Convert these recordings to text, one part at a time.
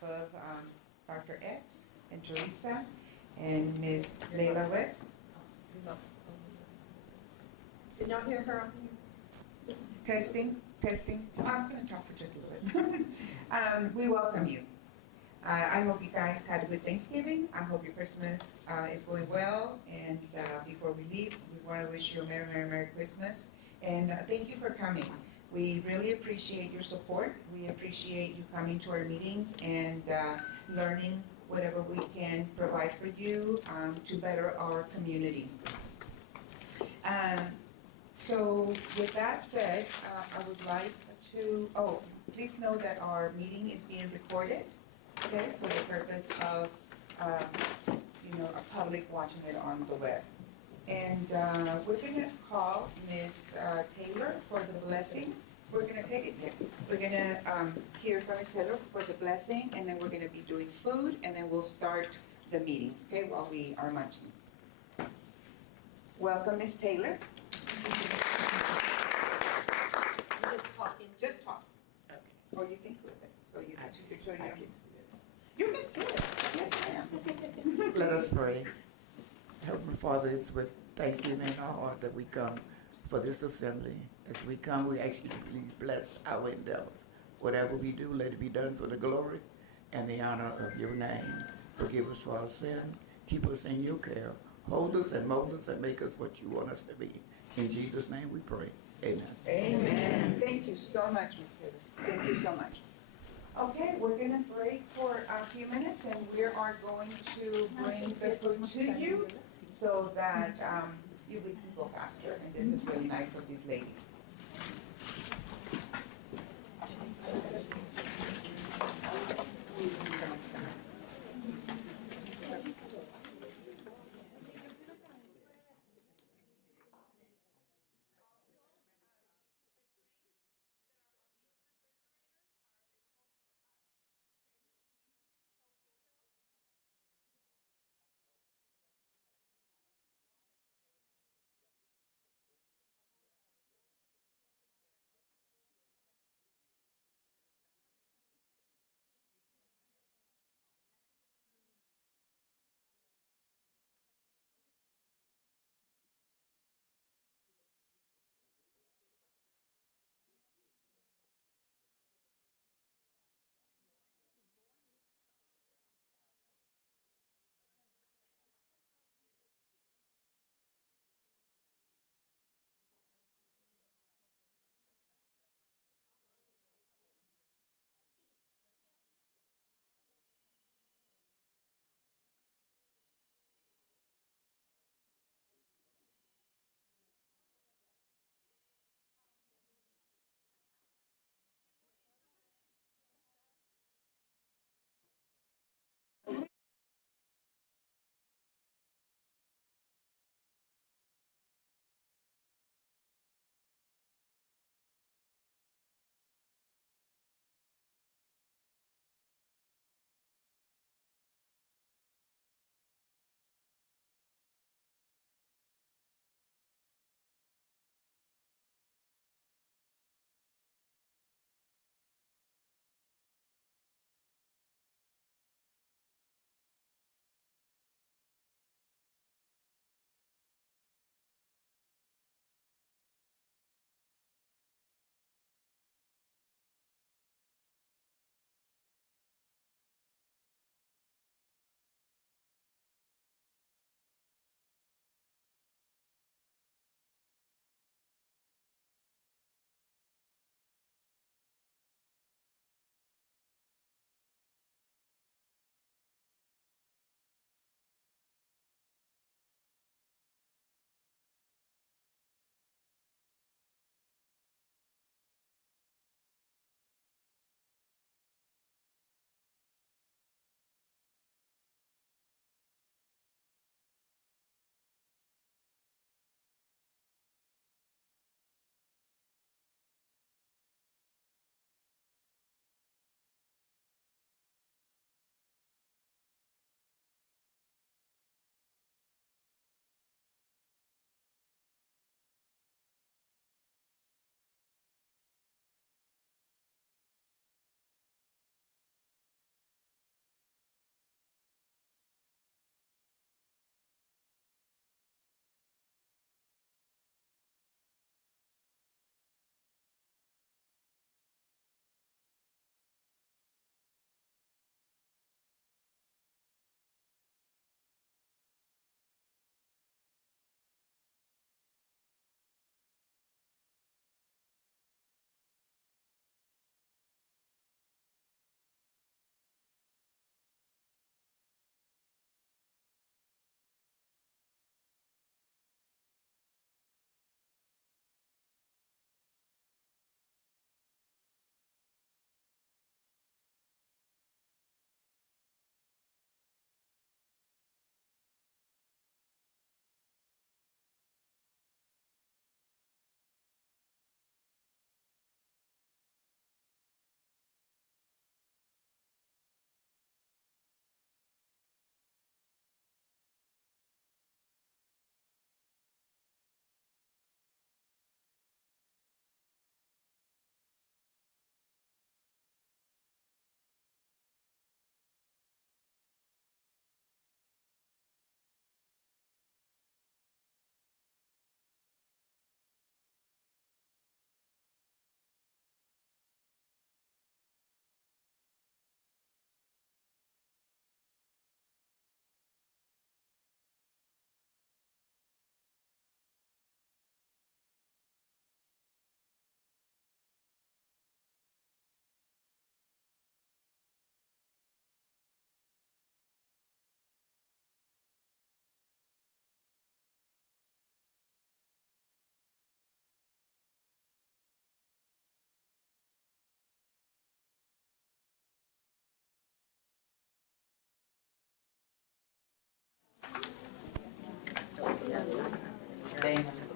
behalf of Dr. Epps and Teresa and Ms. Leila Webb. Did y'all hear her? Testing, testing. I'm going to talk for just a little bit. We welcome you. I hope you guys had a good Thanksgiving. I hope your Christmas is going well. And before we leave, we want to wish you a Merry, Merry, Merry Christmas. And thank you for coming. We really appreciate your support. We appreciate you coming to our meetings and learning whatever we can provide for you to better our community. So with that said, I would like to, please know that our meeting is being recorded, okay, for the purpose of, a public watching it on the web. And we're going to call Ms. Taylor for the blessing. We're going to take it here. We're going to hear from Ms. Taylor for the blessing, and then we're going to be doing food, and then we'll start the meeting, okay, while we are munching. Welcome, Ms. Taylor. Just talking. Just talk. Okay. Or you can clip it, so you can show you. I can You can see it. Yes, ma'am. Let us pray. Heavenly Father, it's with thanksgiving in our heart that we come for this assembly. As we come, we ask you to please bless our endeavors. Whatever we do, let it be done for the glory and the honor of your name. Forgive us for our sin. Keep us in your care. Hold us and mold us and make us what you want us to be. In Jesus' name we pray. Amen. Amen. Thank you so much, Ms. Taylor. Thank you so much. Okay, we're going to break for a few minutes, and we are going to bring the food to you so that we can go faster. And this is really nice of these ladies.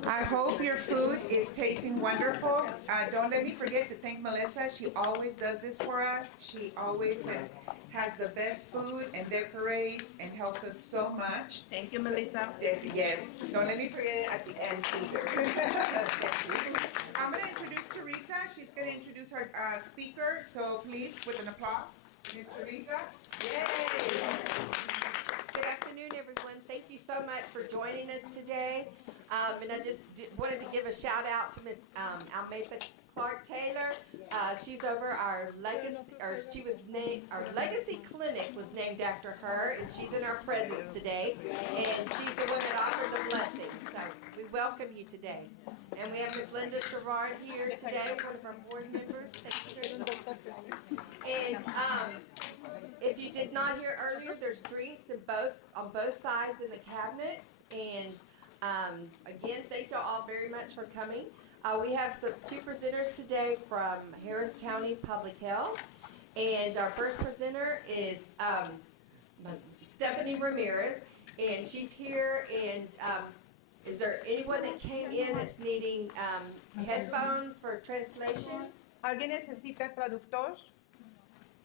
I hope your food is tasting wonderful. Don't let me forget to thank Melissa. She always does this for us. She always has the best food and decorates and helps us so much. Thank you, Melissa. Yes, don't let me forget it at the end either. I'm gonna introduce Teresa. She's gonna introduce her speaker, so please, with an applause, Ms. Teresa. Yay! Good afternoon, everyone. Thank you so much for joining us today. And I just wanted to give a shout out to Miss Almetha Clark Taylor. She's over our legacy, our legacy clinic was named after her, and she's in our presence today. And she's the one that offered the blessing. So we welcome you today. And we have Miss Linda Sherrard here today, one of our board members. And if you did not hear earlier, there's drinks on both sides in the cabinets. And again, thank you all very much for coming. We have two presenters today from Harris County Public Health. And our first presenter is Stephanie Ramirez. And she's here. And is there anyone that came in that's needing headphones for translation? ¿Alguien necesita traductor?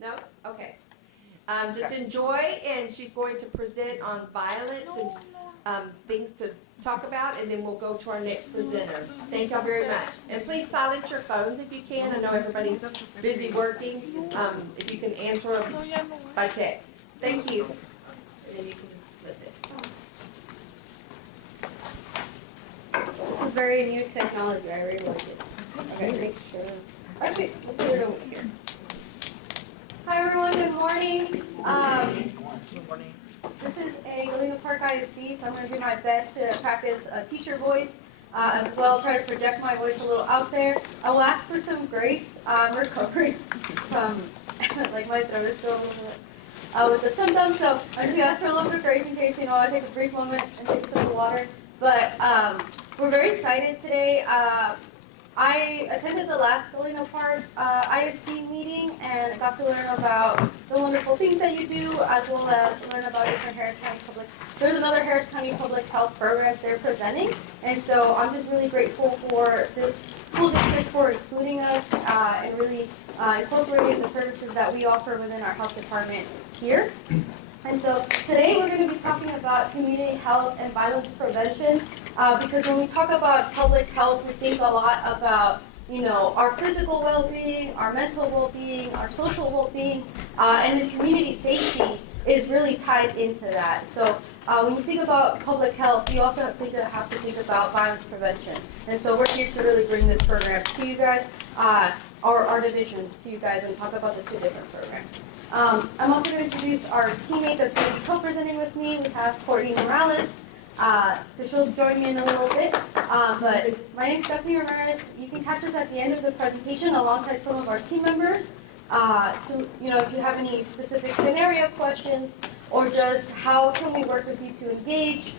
No? Okay. Just enjoy, and she's going to present on violence and things to talk about, and then we'll go to our next presenter. Thank y'all very much. And please silence your phones if you can. I know everybody's busy working. If you can answer them by text. Thank you. And then you can just flip it. This is very new technology. I really like it. Okay, make sure. Actually, we'll put it over here. Hi everyone, good morning. This is a Galena Park I.S.D, so I'm going to do my best to practice a teacher voice as well, try to project my voice a little out there. I will ask for some grace. I'm recovering from, like my throat is still a little bit with the symptoms, so I'm just going to ask for a little bit of grace in case, I take a brief moment and take a sip of water. But we're very excited today. I attended the last Galena Park I.S.D meeting and I got to learn about the wonderful things that you do, as well as learn about different there's another Harris County Public Health programs they're presenting. And so I'm just really grateful for this school district for including us and really incorporating the services that we offer within our health department here. And so today we're going to be talking about community health and violence prevention because when we talk about public health, we think a lot about, our physical well-being, our mental well-being, our social well-being, and the community safety is really tied into that. So when you think about public health, you also have to think about violence prevention. And so we're here to really bring this program to you guys, our division to you guys, and talk about the two different programs. I'm also going to introduce our teammate that's going to be co-presenting with me. We have Courtney Morales, so she'll join me in a little bit. But my name is Stephanie Ramirez. You can catch us at the end of the presentation alongside some of our team members. If you have any specific scenario questions or just how can we work with you to engage,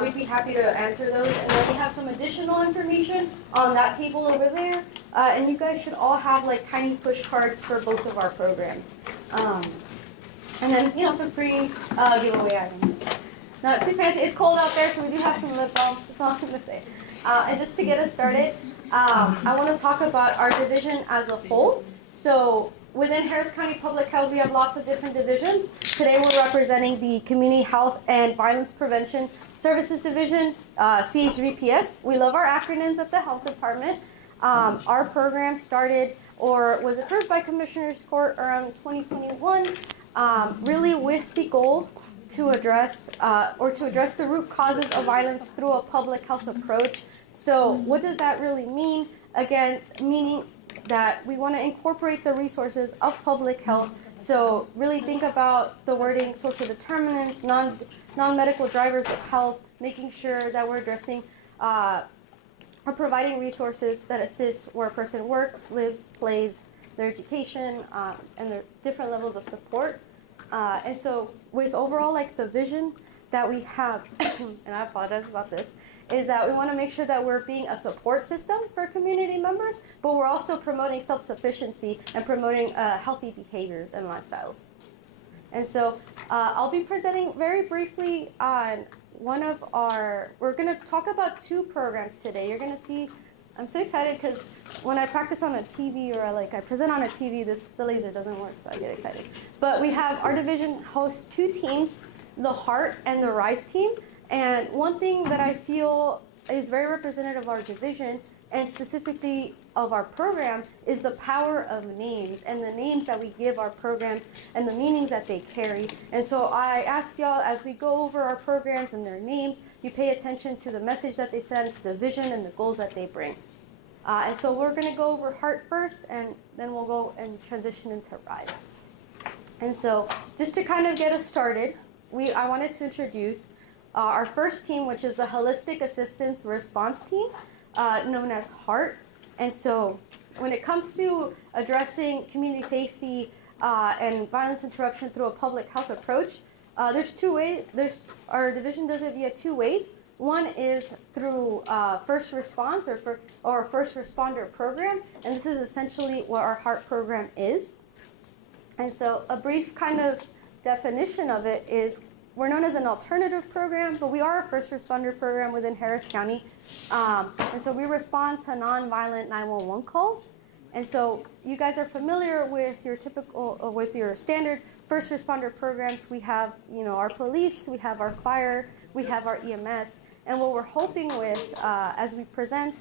we'd be happy to answer those. And then we have some additional information on that table over there. And you guys should all have tiny push cards for both of our programs. And then, some free giveaway items. Not too fancy. It's cold out there, so we do have some lip balm. That's all I'm going to say. And just to get us started, I want to talk about our division as a whole. So within Harris County Public Health, we have lots of different divisions. Today we're representing the Community Health and Violence Prevention Services Division, CHVPS. We love our acronyms at the Health Department. Our program started or was approved by Commissioner's Court around 2021, really with the goal to address the root causes of violence through a public health approach. So what does that really mean? Again, meaning that we want to incorporate the resources of public health. So really think about the wording social determinants, non-medical drivers of health, making sure that we're addressing or providing resources that assist where a person works, lives, plays, their education, and their different levels of support. And so with overall the vision that we have, and I apologize about this, is that we want to make sure that we're being a support system for community members, but we're also promoting self-sufficiency and promoting healthy behaviors and lifestyles. And so I'll be presenting very briefly on we're going to talk about 2 programs today. You're going to see, I'm so excited because when I practice on a TV or like I present on a TV, the laser doesn't work, so I get excited. But we have our division hosts 2 teams, the Heart and the Rise team. And one thing that I feel is very representative of our division and specifically of our program is the power of names and the names that we give our programs and the meanings that they carry. And so I ask y'all, as we go over our programs and their names, you pay attention to the message that they send, to the vision and the goals that they bring. And so we're going to go over Heart first, and then we'll go and transition into Rise. And so just to kind of get us started, I wanted to introduce our first team, which is the Holistic Assistance Response Team, known as HEART. And so when it comes to addressing community safety and violence interruption through a public health approach, there's 2 ways. Our division does it via 2 ways. One is through first response or first responder program, and this is essentially what our HEART program is. And so a brief kind of definition of it is we're known as an alternative program, but we are a first responder program within Harris County. And so we respond to nonviolent 911 calls. And so you guys are familiar with your standard first responder programs. We have, our police, we have our fire, we have our EMS. And what we're hoping with as we present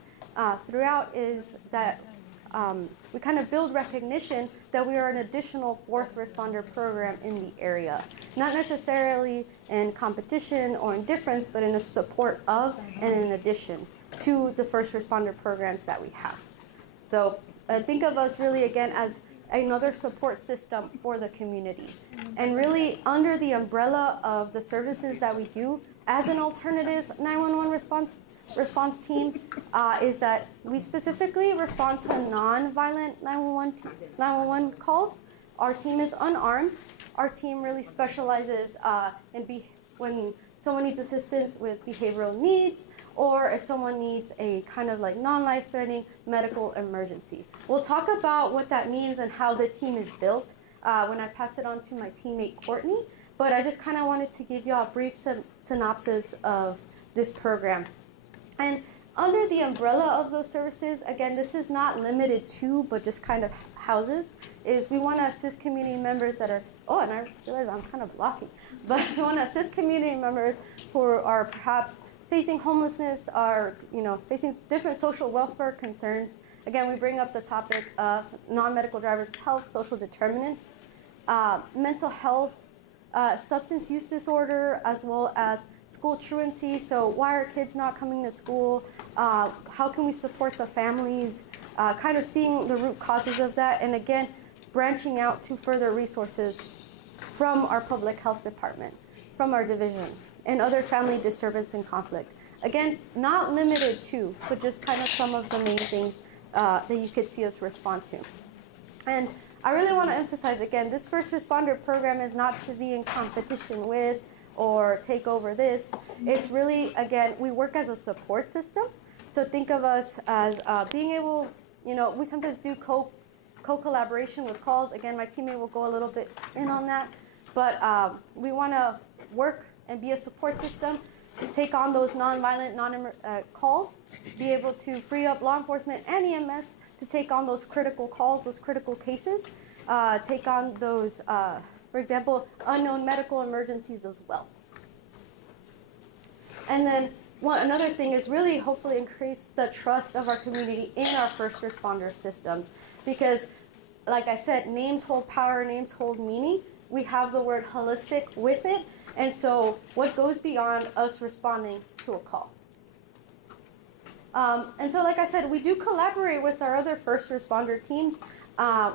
throughout is that we kind of build recognition that we are an additional 4th responder program in the area. Not necessarily in competition or in difference, but in a support of and in addition to the first responder programs that we have. So think of us really again as another support system for the community. And really under the umbrella of the services that we do as an alternative 911 response team is that we specifically respond to non-violent 911 calls. Our team is unarmed. Our team really specializes when someone needs assistance with behavioral needs or if someone needs a kind of like non-life-threatening medical emergency. We'll talk about what that means and how the team is built when I pass it on to my teammate Courtney, but I just kind of wanted to give you a brief synopsis of this program. And under the umbrella of those services, again, this is not limited to, but just kind of houses, is we want to assist community members that are, and I realize I'm kind of blocking, but we want to assist community members who are perhaps facing homelessness, or facing different social welfare concerns. Again, we bring up the topic of non-medical drivers of health, social determinants, mental health, substance use disorder, as well as school truancy. So why are kids not coming to school? How can we support the families? Kind of seeing the root causes of that, and again, branching out to further resources from our public health department, from our division, and other family disturbance and conflict. Again, not limited to, but just kind of some of the main things that you could see us respond to. And I really want to emphasize again, this first responder program is not to be in competition with or take over this. It's really, again, we work as a support system. So think of us as being able, we sometimes do co-collaboration with calls. Again, my teammate will go a little bit in on that. But we want to work and be a support system to take on those nonviolent calls, be able to free up law enforcement and EMS to take on those critical calls, those critical cases, take on those, for example, unknown medical emergencies as well. And then another thing is really hopefully increase the trust of our community in our first responder systems. Because, like I said, names hold power, names hold meaning. We have the word holistic with it. And so what goes beyond us responding to a call? And so, like I said, we do collaborate with our other first responder teams.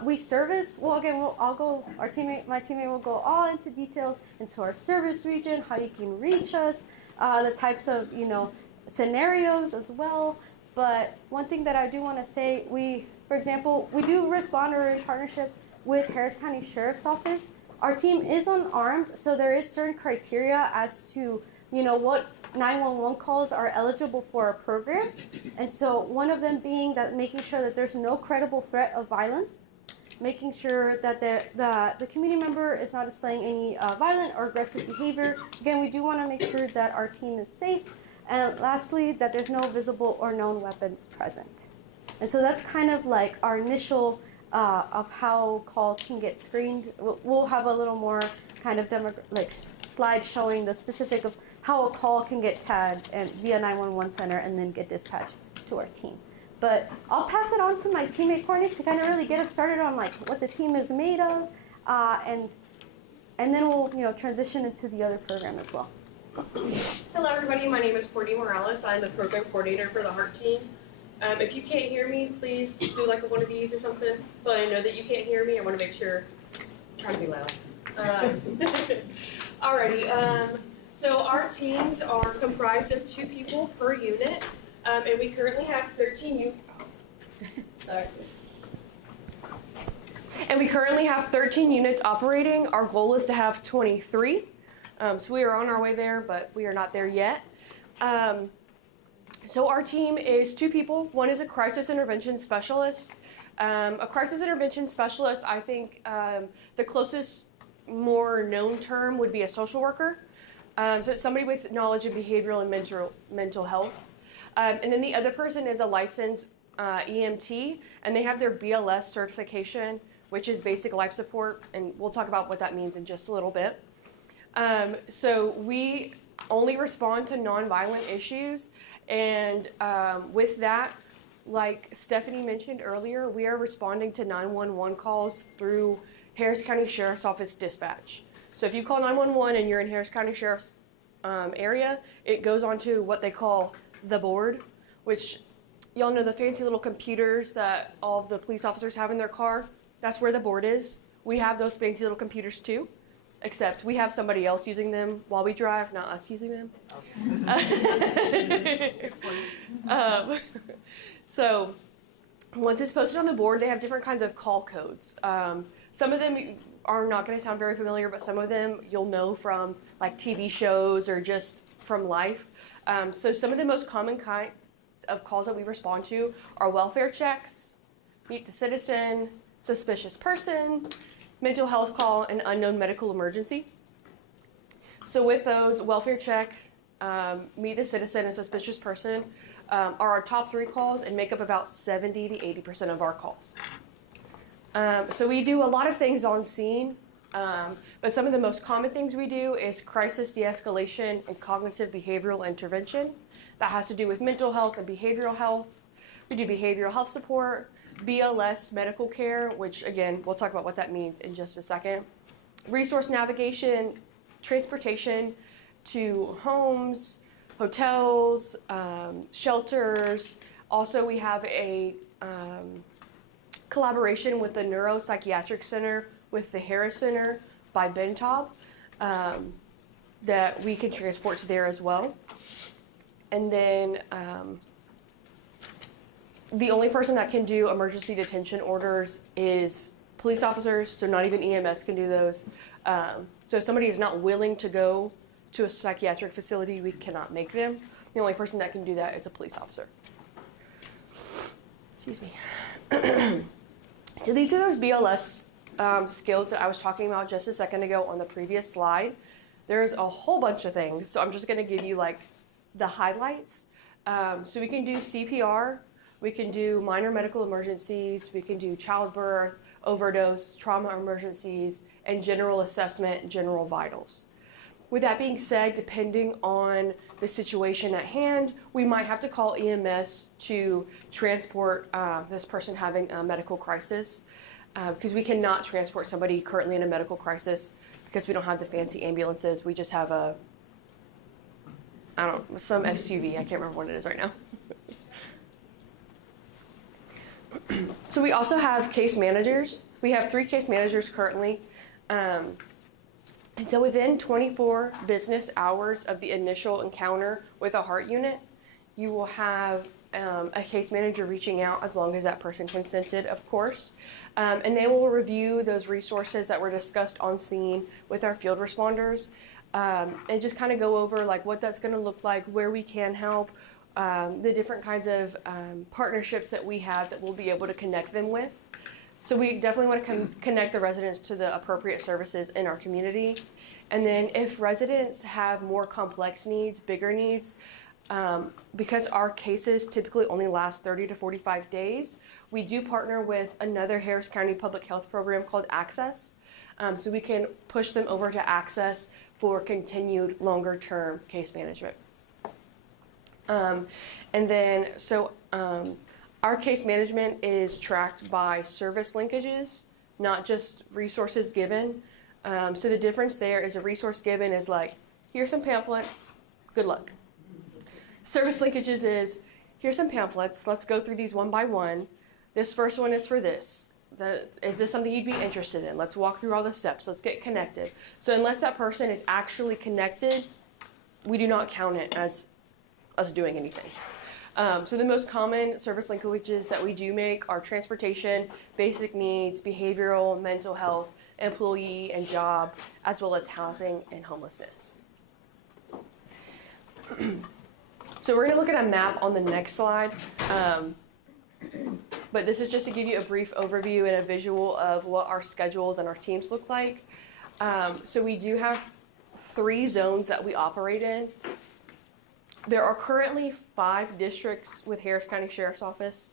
We service, my teammate will go all into details into our service region, how you can reach us, the types of, scenarios as well. But one thing that I do want to say, for example, we do respond or in partnership with Harris County Sheriff's Office. Our team is unarmed, so there is certain criteria as to, what 911 calls are eligible for our program. And so one of them being that making sure that there's no credible threat of violence, making sure that the community member is not displaying any violent or aggressive behavior. Again, we do want to make sure that our team is safe. And lastly, that there's no visible or known weapons present. And so that's kind of like our initial of how calls can get screened. We'll have a little more kind of slides showing the specific of how a call can get tagged and via 911 center and then get dispatched to our team. But I'll pass it on to my teammate Courtney to kind of really get us started on like what the team is made of, and then we'll transition into the other program as well. Hello everybody, my name is Courtney Morales. I'm the program coordinator for the Heart team. If you can't hear me, please do like one of these or something so I know that you can't hear me. I want to make sure, try to be loud. Alrighty, so our teams are comprised of 2 people per unit, and we currently have 13 units operating. Our goal is to have 23. So we are on our way there, but we are not there yet. So our team is 2 people. One is a crisis intervention specialist. A crisis intervention specialist, I think the closest, more known term would be a social worker. So it's somebody with knowledge of behavioral and mental health. And then the other person is a licensed EMT, and they have their BLS certification, which is basic life support, and we'll talk about what that means in just a little bit. So we only respond to nonviolent issues, and with that, like Stephanie mentioned earlier, we are responding to 911 calls through Harris County Sheriff's Office dispatch. So if you call 911 and you're in Harris County Sheriff's area, it goes onto what they call the board, which y'all know the fancy little computers that all of the police officers have in their car. That's where the board is. We have those fancy little computers too, except we have somebody else using them while we drive, not us using them. So once it's posted on the board, they have different kinds of call codes. Some of them are not going to sound very familiar, but some of them you'll know from like TV shows or just from life. So some of the most common kinds of calls that we respond to are welfare checks, meet the citizen, suspicious person, mental health call, and unknown medical emergency. So with those, welfare check, meet the citizen, and suspicious person are our top 3 calls and make up about 70 to 80% of our calls. So we do a lot of things on scene, but some of the most common things we do is crisis de-escalation and cognitive behavioral intervention. That has to do with mental health and behavioral health. We do behavioral health support, BLS medical care, which again, we'll talk about what that means in just a second. Resource navigation, transportation to homes, hotels, shelters. Also, we have a collaboration with the Neuropsychiatric Center with the Harris Center by Bentob that we can transport to there as well. And then the only person that can do emergency detention orders is police officers, so not even EMS can do those. So if somebody is not willing to go to a psychiatric facility, we cannot make them. The only person that can do that is a police officer. Excuse me. So these are those BLS skills that I was talking about just a second ago on the previous slide. There's a whole bunch of things, so I'm just going to give you like the highlights. So we can do CPR, we can do minor medical emergencies, we can do childbirth, overdose, trauma emergencies, and general assessment, general vitals. With that being said, depending on the situation at hand, we might have to call EMS to transport this person having a medical crisis, because we cannot transport somebody currently in a medical crisis because we don't have the fancy ambulances. We just have some SUV. I can't remember what it is right now. So we also have case managers. We have 3 case managers currently. And so within 24 business hours of the initial encounter with a heart unit, you will have a case manager reaching out, as long as that person consented, of course. And they will review those resources that were discussed on scene with our field responders, and just kind of go over like what that's going to look like, where we can help, the different kinds of partnerships that we have that we'll be able to connect them with. So we definitely want to connect the residents to the appropriate services in our community. And then if residents have more complex needs, bigger needs, because our cases typically only last 30 to 45 days, we do partner with another Harris County public health program called Access. So we can push them over to Access for continued longer term case management. Our case management is tracked by service linkages, not just resources given. So the difference there is a resource given is like, here's some pamphlets, good luck. Service linkages is, here's some pamphlets, let's go through these one by one. This first one is for this. Is this something you'd be interested in? Let's walk through all the steps, let's get connected. So unless that person is actually connected, we do not count it as us doing anything. So the most common service linkages that we do make are transportation, basic needs, behavioral, mental health, employee and job, as well as housing and homelessness. So we're going to look at a map on the next slide, but this is just to give you a brief overview and a visual of what our schedules and our teams look like. So we do have 3 zones that we operate in. There are currently 5 districts with Harris County Sheriff's Office.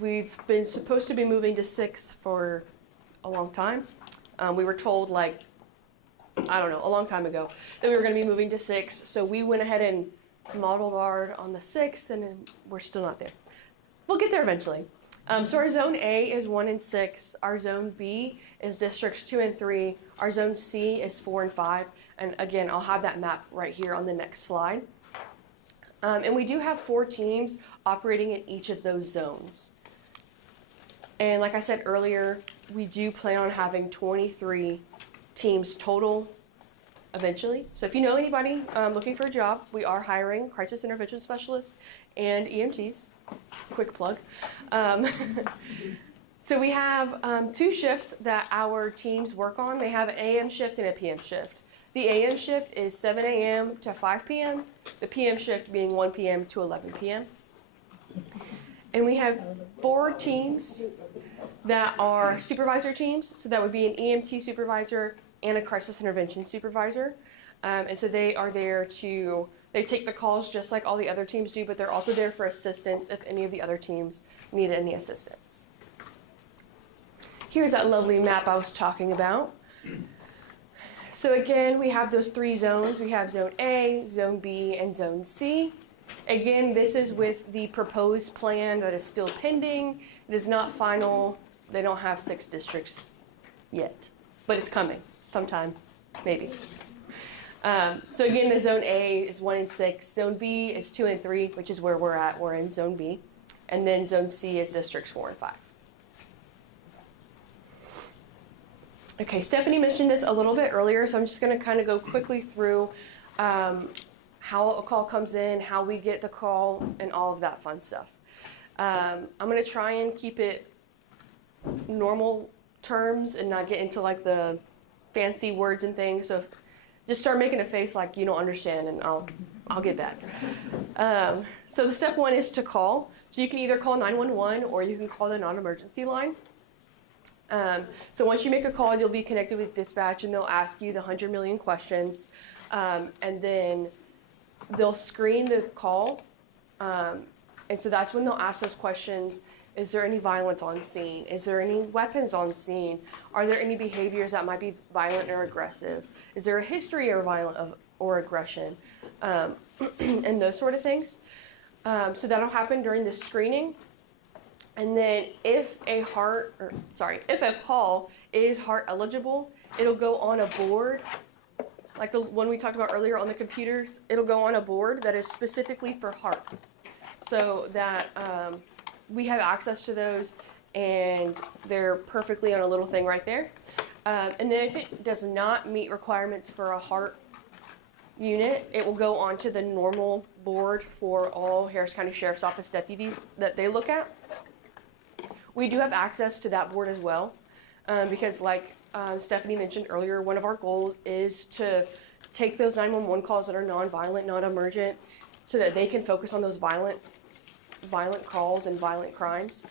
We've been supposed to be moving to 6 for a long time. We were told a long time ago that we were going to be moving to 6. So we went ahead and modeled our on the 6, and then we're still not there. We'll get there eventually. So our zone A is 1 and 6. Our zone B is districts 2 and 3. Our zone C is 4 and 5. And again, I'll have that map right here on the next slide. And we do have 4 teams operating in each of those zones. And like I said earlier, we do plan on having 23 teams total eventually. So if you know anybody looking for a job, we are hiring crisis intervention specialists and EMTs. Quick plug. So we have 2 shifts that our teams work on. They have an AM shift and a PM shift. The AM shift is 7 a.m. to 5 p.m., the PM shift being 1 p.m. to 11 p.m. And we have 4 teams that are supervisor teams. So that would be an EMT supervisor and a crisis intervention supervisor. And so they are there they take the calls just like all the other teams do, but they're also there for assistance if any of the other teams need any assistance. Here's that lovely map I was talking about. So again, we have those 3 zones. We have zone A, zone B, and zone C. Again, this is with the proposed plan that is still pending. It is not final. They don't have 6 districts yet, but it's coming sometime, maybe. So again, the zone A is 1 and 6. Zone B is 2 and 3, which is where we're at. We're in zone B. And then zone C is districts 4 and 5. Okay, Stephanie mentioned this a little bit earlier, so I'm just going to kind of go quickly through how a call comes in, how we get the call, and all of that fun stuff. I'm going to try and keep it normal terms and not get into like the fancy words and things. So just start making a face like you don't understand, and I'll get back. So the step 1 is to call. So you can either call 911 or you can call the non-emergency line. So once you make a call, you'll be connected with dispatch, and they'll ask you the 100 million questions, and then they'll screen the call, and so that's when they'll ask those questions. Is there any violence on scene? Is there any weapons on scene? Are there any behaviors that might be violent or aggressive? Is there a history of violent or aggression? And those sort of things. So that'll happen during the screening. And then if a call is HART eligible, it'll go on a board, like the one we talked about earlier on the computers. It'll go on a board that is specifically for HART, so that we have access to those, and they're perfectly on a little thing right there. And then if it does not meet requirements for a HART unit, it will go onto the normal board for all Harris County Sheriff's Office deputies that they look at. We do have access to that board as well, because like Stephanie mentioned earlier, one of our goals is to take those 911 calls that are non-violent, non-emergent, so that they can focus on those violent calls and violent crimes.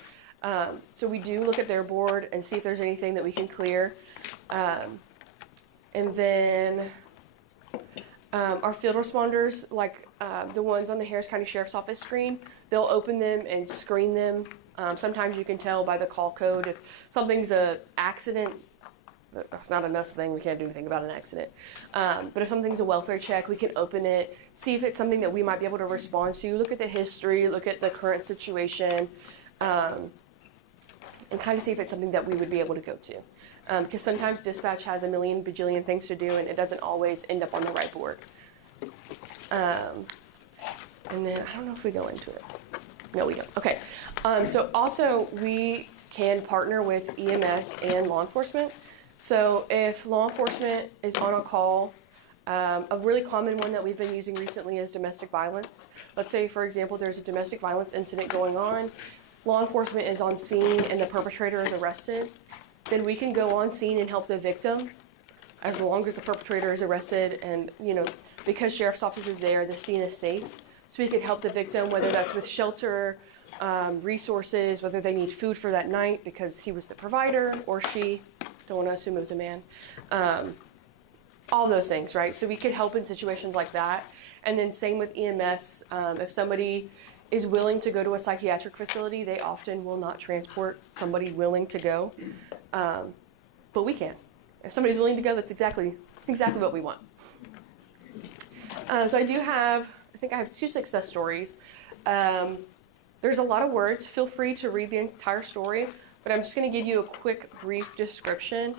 So we do look at their board and see if there's anything that we can clear. And then our field responders, like the ones on the Harris County Sheriff's Office screen, they'll open them and screen them. Sometimes you can tell by the call code if something's an accident. It's not a us thing. We can't do anything about an accident. But if something's a welfare check, we can open it, see if it's something that we might be able to respond to, look at the history, look at the current situation, and kind of see if it's something that we would be able to go to. Because sometimes dispatch has a million bajillion things to do, and it doesn't always end up on the right board. And then I don't know if we go into it. No, we don't. Okay. So also we can partner with EMS and law enforcement. So if law enforcement is on a call, a really common one that we've been using recently is domestic violence. Let's say, for example, there's a domestic violence incident going on. Law enforcement is on scene and the perpetrator is arrested. Then we can go on scene and help the victim as long as the perpetrator is arrested. And, you know, because sheriff's office is there, the scene is safe. So we could help the victim, whether that's with shelter, resources, whether they need food for that night because he was the provider or she. Don't want to assume it was a man. All those things, right? So we could help in situations like that. And then same with EMS. If somebody is willing to go to a psychiatric facility, they often will not transport somebody willing to go. But we can. If somebody's willing to go, that's exactly what we want. So I think I have 2 success stories. There's a lot of words. Feel free to read the entire story, but I'm just going to give you a quick, brief description.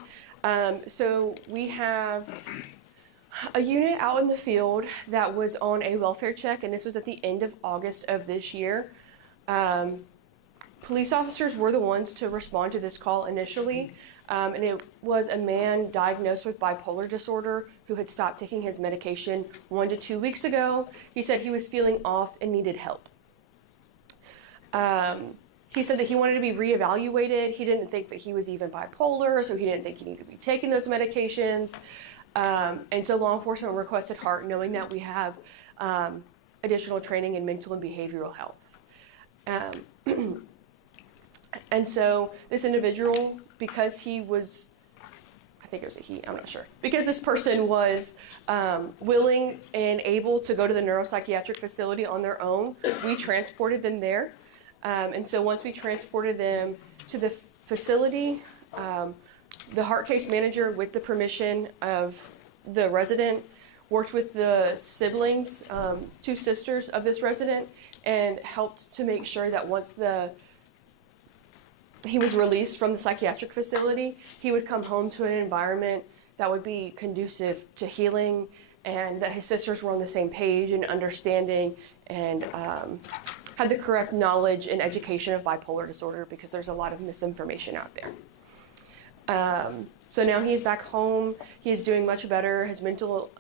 So we have a unit out in the field that was on a welfare check, and this was at the end of August of this year. Police officers were the ones to respond to this call initially, and it was a man diagnosed with bipolar disorder who had stopped taking his medication 1 to 2 weeks ago. He said he was feeling off and needed help. He said that he wanted to be reevaluated. He didn't think that he was even bipolar, so he didn't think he needed to be taking those medications. And so law enforcement requested HEART, knowing that we have additional training in mental and behavioral health. And so this individual, because he was, I think it was a he, I'm not sure. Because this person was willing and able to go to the neuropsychiatric facility on their own, we transported them there. And so once we transported them to the facility, the heart case manager, with the permission of the resident, worked with the siblings, 2 sisters of this resident, and helped to make sure that once he was released from the psychiatric facility, he would come home to an environment that would be conducive to healing, and that his sisters were on the same page and understanding and had the correct knowledge and education of bipolar disorder, because there's a lot of misinformation out there. So now he's back home. He is doing much better. His mental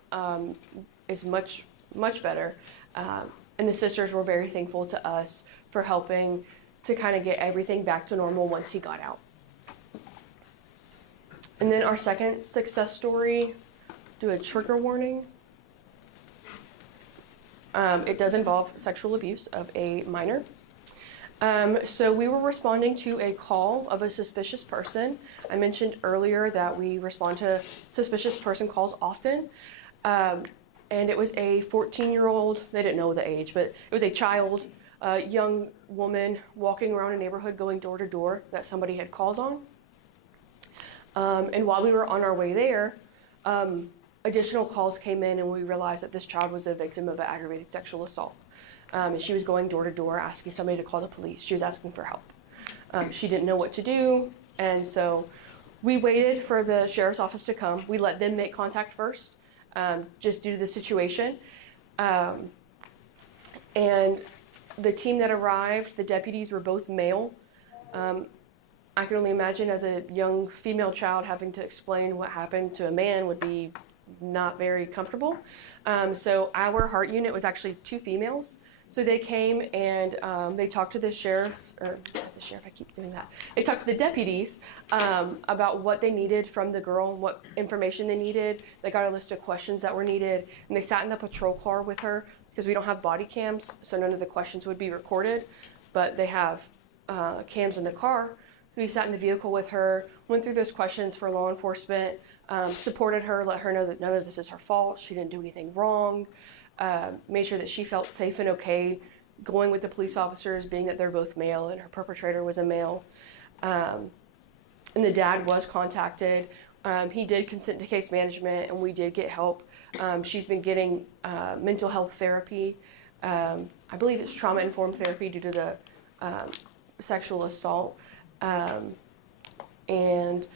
is much, much better. And the sisters were very thankful to us for helping to kind of get everything back to normal once he got out. And then our second success story, do a trigger warning. It does involve sexual abuse of a minor. So we were responding to a call of a suspicious person. I mentioned earlier that we respond to suspicious person calls often. And it was a 14-year-old, they didn't know the age, but it was a child, young woman walking around a neighborhood going door to door that somebody had called on. And while we were on our way there, additional calls came in, and we realized that this child was a victim of an aggravated sexual assault. And she was going door to door asking somebody to call the police. She was asking for help. She didn't know what to do, and so we waited for the sheriff's office to come. We let them make contact first, just due to the situation. And the team that arrived, the deputies were both male. I can only imagine as a young female child having to explain what happened to a man would be not very comfortable. So our heart unit was actually 2 females. So they came and they talked to the sheriff, or not the sheriff, I keep doing that. They talked to the deputies about what they needed from the girl, what information they needed. They got a list of questions that were needed, and they sat in the patrol car with her, because we don't have body cams, so none of the questions would be recorded, but they have Cam's in the car, who sat in the vehicle with her, went through those questions for law enforcement, supported her, let her know that none of this is her fault, she didn't do anything wrong, made sure that she felt safe and okay going with the police officers, being that they're both male and her perpetrator was a male. And the dad was contacted. He did consent to case management, and we did get help. She's been getting mental health therapy. I believe it's trauma-informed therapy due to the sexual assault. And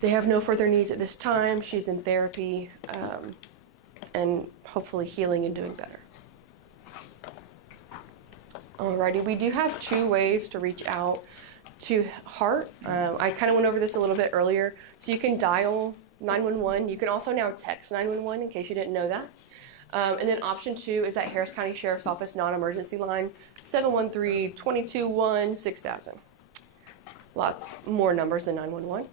they have no further needs at this time. She's in therapy and hopefully healing and doing better. Alrighty, we do have 2 ways to reach out to HEART. I kind of went over this a little bit earlier. So you can dial 911. You can also now text 911 in case you didn't know that. And then option 2 is that Harris County Sheriff's Office non-emergency line, 713-221-6000. Lots more numbers than 911.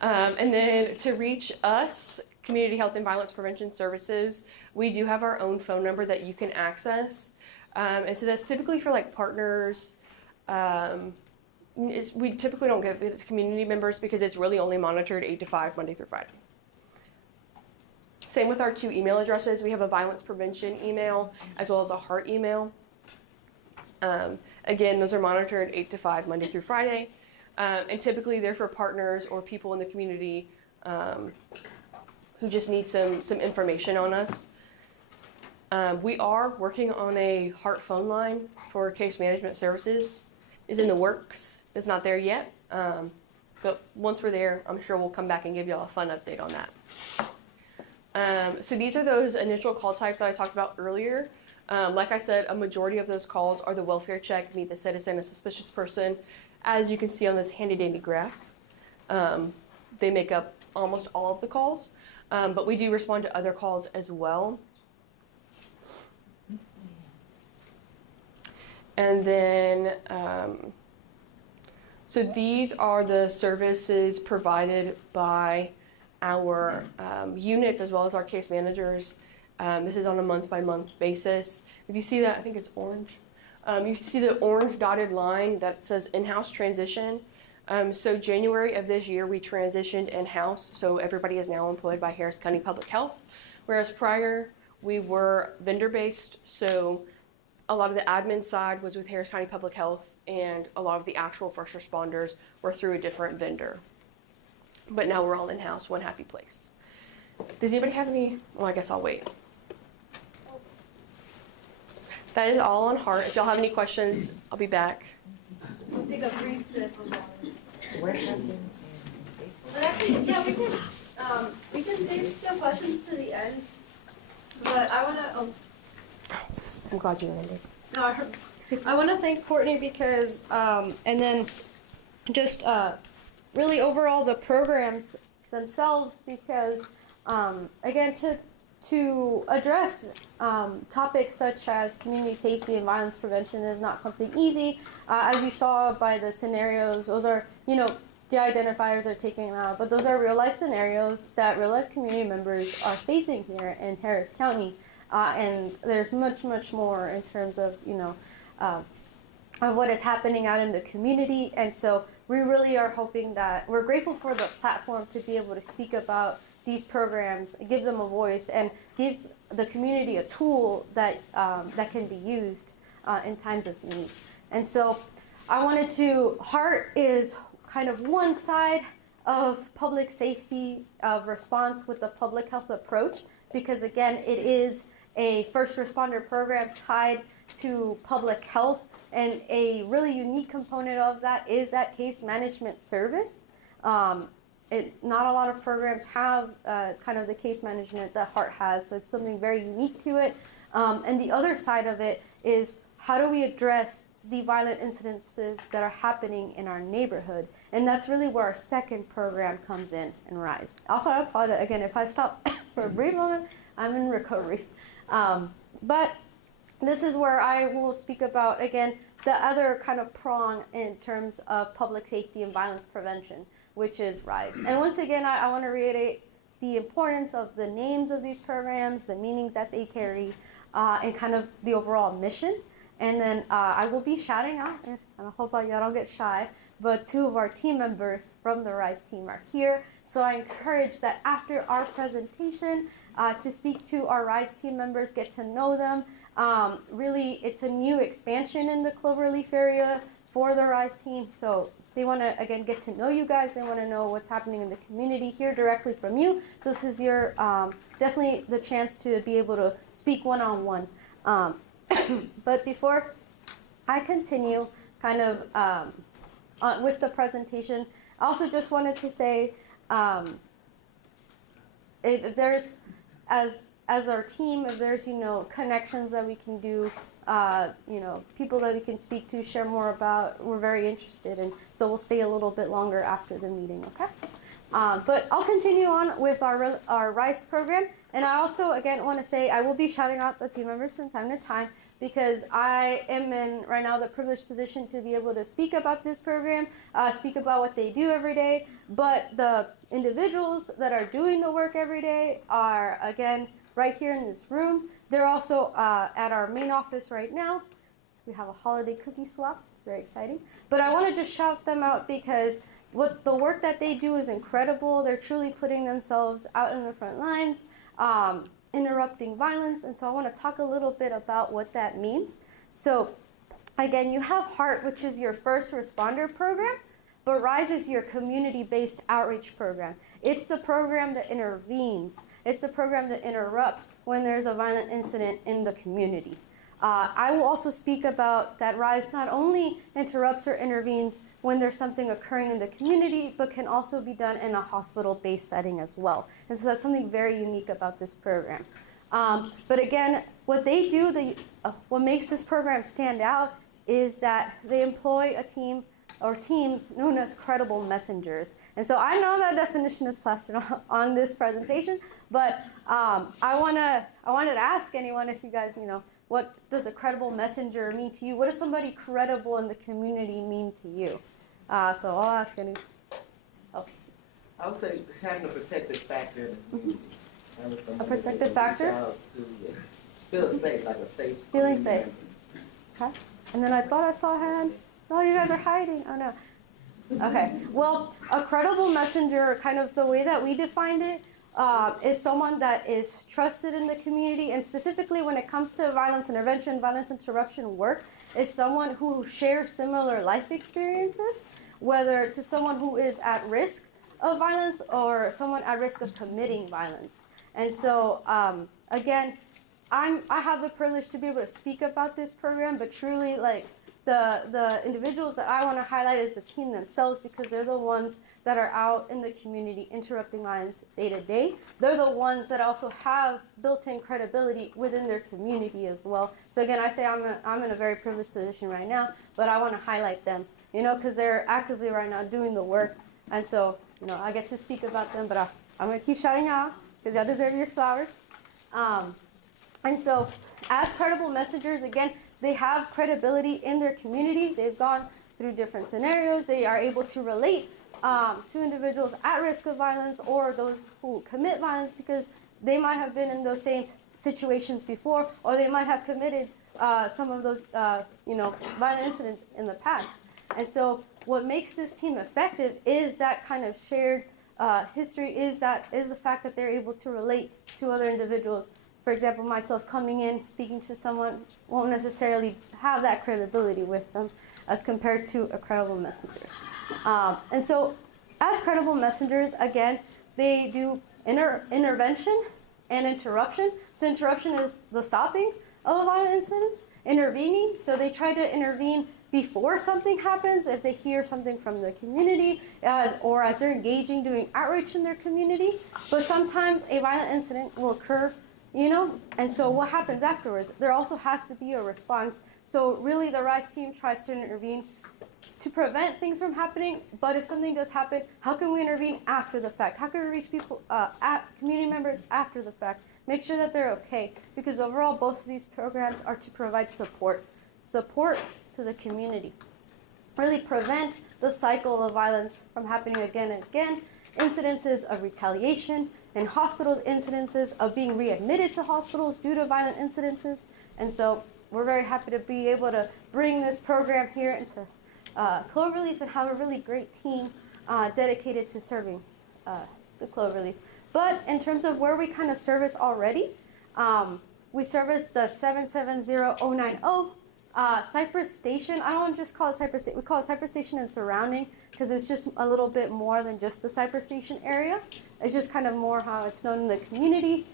And then to reach us, Community Health and Violence Prevention Services, we do have our own phone number that you can access. And so that's typically for like partners. We typically don't give it to community members because it's really only monitored 8 to 5, Monday through Friday. Same with our 2 email addresses. We have a violence prevention email as well as a HEART email. Again, those are monitored 8 to 5, Monday through Friday. And typically they're for partners or people in the community who just need some information on us. We are working on a HEART phone line for case management services. It's in the works. It's not there yet. But once we're there, I'm sure we'll come back and give y'all a fun update on that. So these are those initial call types that I talked about earlier. Like I said, a majority of those calls are the welfare check, meet the citizen, a suspicious person. As you can see on this handy dandy graph, they make up almost all of the calls, but we do respond to other calls as well. And then, so these are the services provided by our units as well as our case managers. This is on a month-by-month basis. If you see that, I think it's orange. You see the orange dotted line that says in-house transition. So January of this year, we transitioned in-house, so everybody is now employed by Harris County Public Health, whereas prior we were vendor-based, so a lot of the admin side was with Harris County Public Health, and a lot of the actual first responders were through a different vendor. But now we're all in-house, one happy place. Does anybody have any? Well, I guess I'll wait. That is all on HEART. If y'all have any questions, I'll be back. We'll take a brief sip of water. Where have you? But actually, yeah, we can save the questions to the end. But I want to. I'm glad you remembered. No, I want to thank Courtney because, and then just really overall the programs themselves because, again, to address topics such as community safety and violence prevention is not something easy. As you saw by the scenarios, those are, the identifiers are taken out, but those are real life scenarios that real life community members are facing here in Harris County. And there's much, much more in terms of, of what is happening out in the community. And so we really are hoping that we're grateful for the platform to be able to speak about these programs, give them a voice, and give the community a tool that, that can be used in times of need. And so I wanted to, HEART is kind of one side of public safety of response with the public health approach, because again, it is a first responder program tied to public health, and a really unique component of that is that case management service. Not a lot of programs have kind of the case management that HEART has, so it's something very unique to it. And the other side of it is how do we address the violent incidences that are happening in our neighborhood? And that's really where our second program comes in and RISE. Also, I apologize again if I stop for a brief moment. I'm in recovery. But this is where I will speak about, again, the other kind of prong in terms of public safety and violence prevention, which is RISE. And once again, I want to reiterate the importance of the names of these programs, the meanings that they carry, and kind of the overall mission. And then I will be shouting out, and I hope y'all don't get shy, but 2 of our team members from the RISE team are here. So I encourage that after our presentation to speak to our RISE team members, get to know them. Really, it's a new expansion in the Cloverleaf area for the RISE team. So they want to, again, get to know you guys. They want to know what's happening in the community, hear directly from you. So this is your definitely the chance to be able to speak one-on-one. But before I continue kind of with the presentation, I also just wanted to say if there's, as our team, if there's, connections that we can do, people that we can speak to, share more about, we're very interested in. So we'll stay a little bit longer after the meeting, okay? But I'll continue on with our RISE program. And I also, again, want to say I will be shouting out the team members from time to time because I am in, right now, the privileged position to be able to speak about this program, speak about what they do every day. But the individuals that are doing the work every day are, again, right here in this room. They're also at our main office right now. We have a holiday cookie swap. It's very exciting. But I want to just shout them out because the work that they do is incredible. They're truly putting themselves out in the front lines, interrupting violence. And so I want to talk a little bit about what that means. So again, you have HEART, which is your first responder program, but RISE is your community-based outreach program. It's the program that intervenes. It's the program that interrupts when there's a violent incident in the community. I will also speak about that RISE not only interrupts or intervenes when there's something occurring in the community, but can also be done in a hospital-based setting as well. And so that's something very unique about this program. But again, what they do, what makes this program stand out is that they employ a team or teams known as credible messengers. And so I know that definition is plastered on this presentation, but I wanted to ask anyone if you guys, what does a credible messenger mean to you? What does somebody credible in the community mean to you? So I'll ask any. Oh. I would say having a protective factor. Mm-hmm. A protective factor? Feel safe, like a safe. Feeling safe. Okay. And then I thought I saw a hand. Oh, you guys are hiding. Oh, no. Okay. Well, a credible messenger, kind of the way that we defined it, is someone that is trusted in the community, and specifically when it comes to violence intervention, violence interruption work, is someone who shares similar life experiences, whether to someone who is at risk of violence or someone at risk of committing violence. And so, again, I have the privilege to be able to speak about this program, but truly, like, the individuals that I want to highlight is the team themselves, because they're the ones that are out in the community interrupting violence day to day. They're the ones that also have built-in credibility within their community as well. So again, I say I'm in a very privileged position right now, but I want to highlight them, because they're actively right now doing the work. And so, I get to speak about them, but I'm going to keep shouting out because y'all deserve your flowers. And so as credible messengers, again, they have credibility in their community. They've gone through different scenarios. They are able to relate to individuals at risk of violence or those who commit violence because they might have been in those same situations before, or they might have committed some of those violent incidents in the past. And so what makes this team effective is that kind of shared history, is the fact that they're able to relate to other individuals. For example, myself coming in, speaking to someone won't necessarily have that credibility with them as compared to a credible messenger. And so as credible messengers, again, they do intervention and interruption. So interruption is the stopping of a violent incident. Intervening, so they try to intervene before something happens, if they hear something from the community, or as they're engaging, doing outreach in their community. But sometimes a violent incident will occur, and so what happens afterwards? There also has to be a response. So really the RISE team tries to intervene to prevent things from happening, but if something does happen, how can we intervene after the fact? How can we reach people, community members after the fact? Make sure that they're okay, because overall both of these programs are to provide support to the community. Really prevent the cycle of violence from happening again and again, incidences of retaliation, in hospitals, incidences of being readmitted to hospitals due to violent incidences. And so we're very happy to be able to bring this program here into Cloverleaf and have a really great team dedicated to serving the Cloverleaf. But in terms of where we kind of service already, we service the 770090 Cypress Station. I don't just call it Cypress Station. We call it Cypress Station and surrounding because it's just a little bit more than just the Cypress Station area. It's just kind of more how it's known in the community.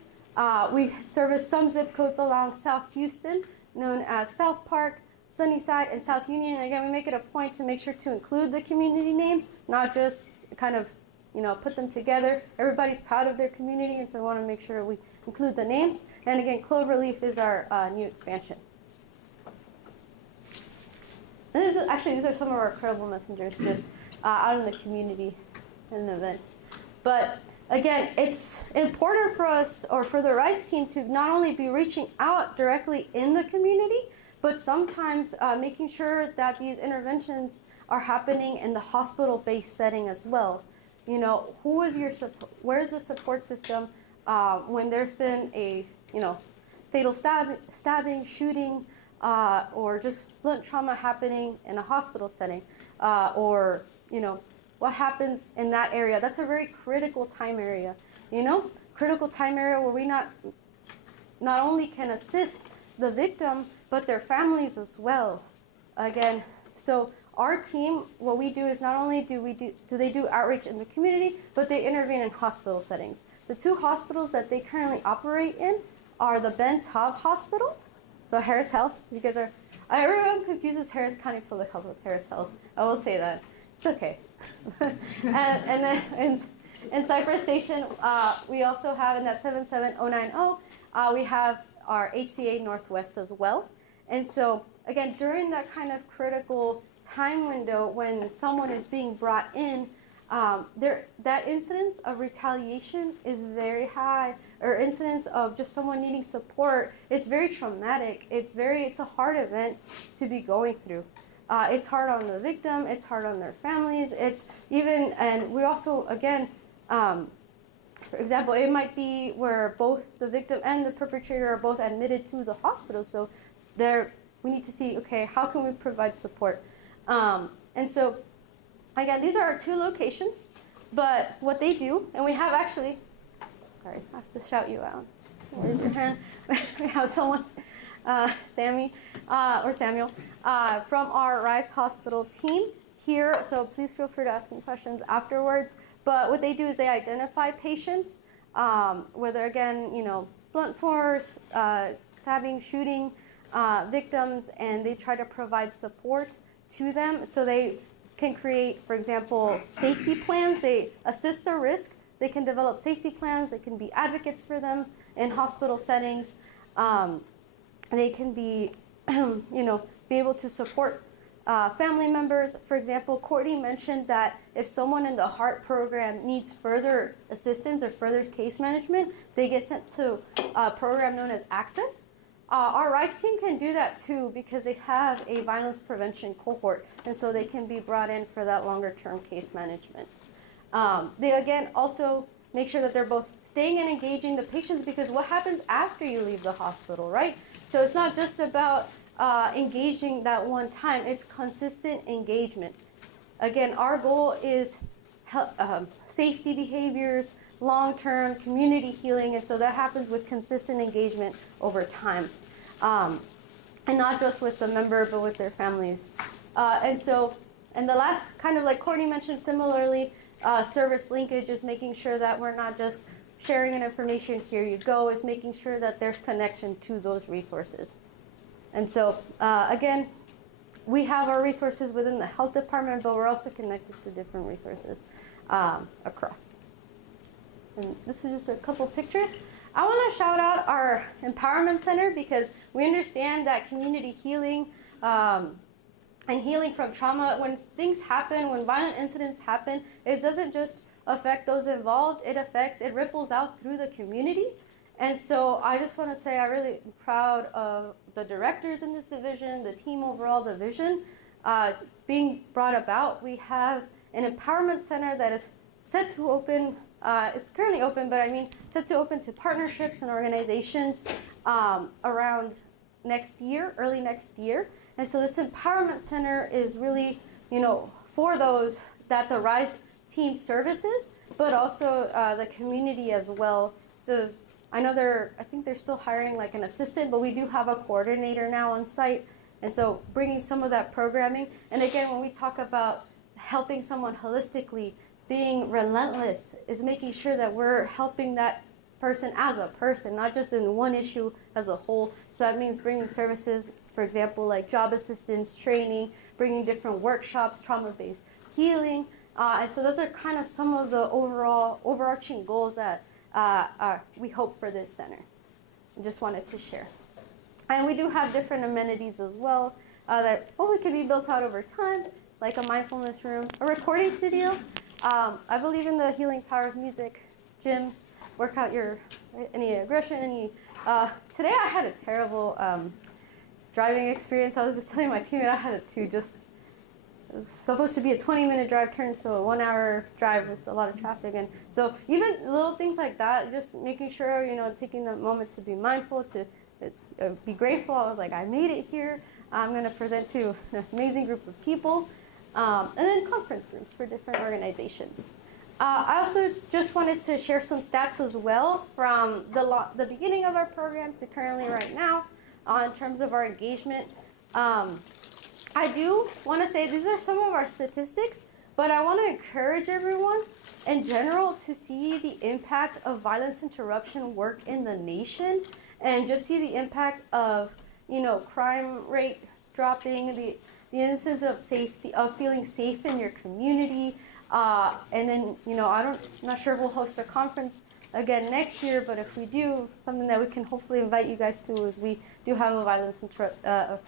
We service some zip codes along South Houston, known as South Park, Sunnyside, and South Union. And again, we make it a point to make sure to include the community names, not just kind of, put them together. Everybody's proud of their community, and so we want to make sure we include the names. And again, Cloverleaf is our new expansion. And these are some of our credible messengers just out in the community in the event. But again, it's important for us, or for the RISE team, to not only be reaching out directly in the community, but sometimes making sure that these interventions are happening in the hospital-based setting as well. Who is your support? Where's the support system when there's been a fatal stabbing, shooting, or just blunt trauma happening in a hospital setting, or what happens in that area? That's a very critical time area. Critical time area where we not only can assist the victim but their families as well. Again, so our team, what we do is not only do they do outreach in the community, but they intervene in hospital settings. The two hospitals that they currently operate in are the Ben Taub Hospital, so Harris Health. You guys are, everyone confuses Harris County Public Health with Harris Health. I will say that. It's okay. and then in Cypress Station, we also have in that 77090, we have our HCA Northwest as well. And so, again, during that kind of critical time window when someone is being brought in, that incidence of retaliation is very high, or incidence of just someone needing support. It's very traumatic. It's a hard event to be going through. It's hard on the victim. It's hard on their families. And we also, again, for example, it might be where both the victim and the perpetrator are both admitted to the hospital. So we need to see, okay, how can we provide support? And so, again, these are our two locations, but what they do, and we have actually, sorry, I have to shout you out. Raise your hand. We have someone, Samuel, from our RISE Hospital team here, so please feel free to ask me questions afterwards. But what they do is they identify patients, whether, again, blunt force, stabbing, shooting victims, and they try to provide support to them so they can create, for example, safety plans. They assess the risk. They can develop safety plans. They can be advocates for them in hospital settings. They can be, be able to support family members. For example, Courtney mentioned that if someone in the HEART program needs further assistance or further case management, they get sent to a program known as ACCESS. Our RISE team can do that too because they have a violence prevention cohort, and so they can be brought in for that longer term case management. They again also make sure that they're both staying and engaging the patients, because what happens after you leave the hospital, right? So it's not just about engaging that one time, it's consistent engagement. Again, our goal is safety behaviors, long-term community healing, and so that happens with consistent engagement over time. And not just with the member, but with their families. And the last, kind of like Courtney mentioned similarly, service linkage is making sure that we're not just sharing an information, here you go, is making sure that there's connection to those resources. And so, again, we have our resources within the health department, but we're also connected to different resources across. And this is just a couple pictures. I want to shout out our Empowerment Center because we understand that community healing and healing from trauma, when things happen, when violent incidents happen, it doesn't just affect those involved, it ripples out through the community. And so I just want to say I'm really proud of the directors in this division, the team overall, the vision being brought about. We have an Empowerment Center that is set to open. It's currently open, but set to open to partnerships and organizations around next year, early next year. And so this Empowerment Center is really, for those that the RISE team services, but also the community as well. So I know I think they're still hiring like an assistant, but we do have a coordinator now on site. And so bringing some of that programming. And again, when we talk about helping someone holistically, being relentless is making sure that we're helping that person as a person, not just in one issue as a whole. So that means bringing services, for example, like job assistance, training, bringing different workshops, trauma-based healing. And so those are kind of some of the overarching goals that we hope for this center. I just wanted to share. And we do have different amenities as well that hopefully can be built out over time, like a mindfulness room, a recording studio. I believe in the healing power of music, gym, work out any aggression, today I had a terrible driving experience. I was just telling my teammate I had it was supposed to be a 20-minute drive turned into a 1-hour drive with a lot of traffic. And so even little things like that, just making sure, taking the moment to be mindful, to be grateful. I was like, I made it here. I'm going to present to an amazing group of people. And then conference rooms for different organizations. I also just wanted to share some stats as well from the beginning of our program to currently right now in terms of our engagement. I do want to say these are some of our statistics, but I want to encourage everyone in general to see the impact of violence interruption work in the nation and just see the impact of, crime rate dropping, the instance of safety, of feeling safe in your community. And then, I'm not sure if we'll host a conference again next year, but if we do, something that we can hopefully invite you guys to is we do have a violence interruption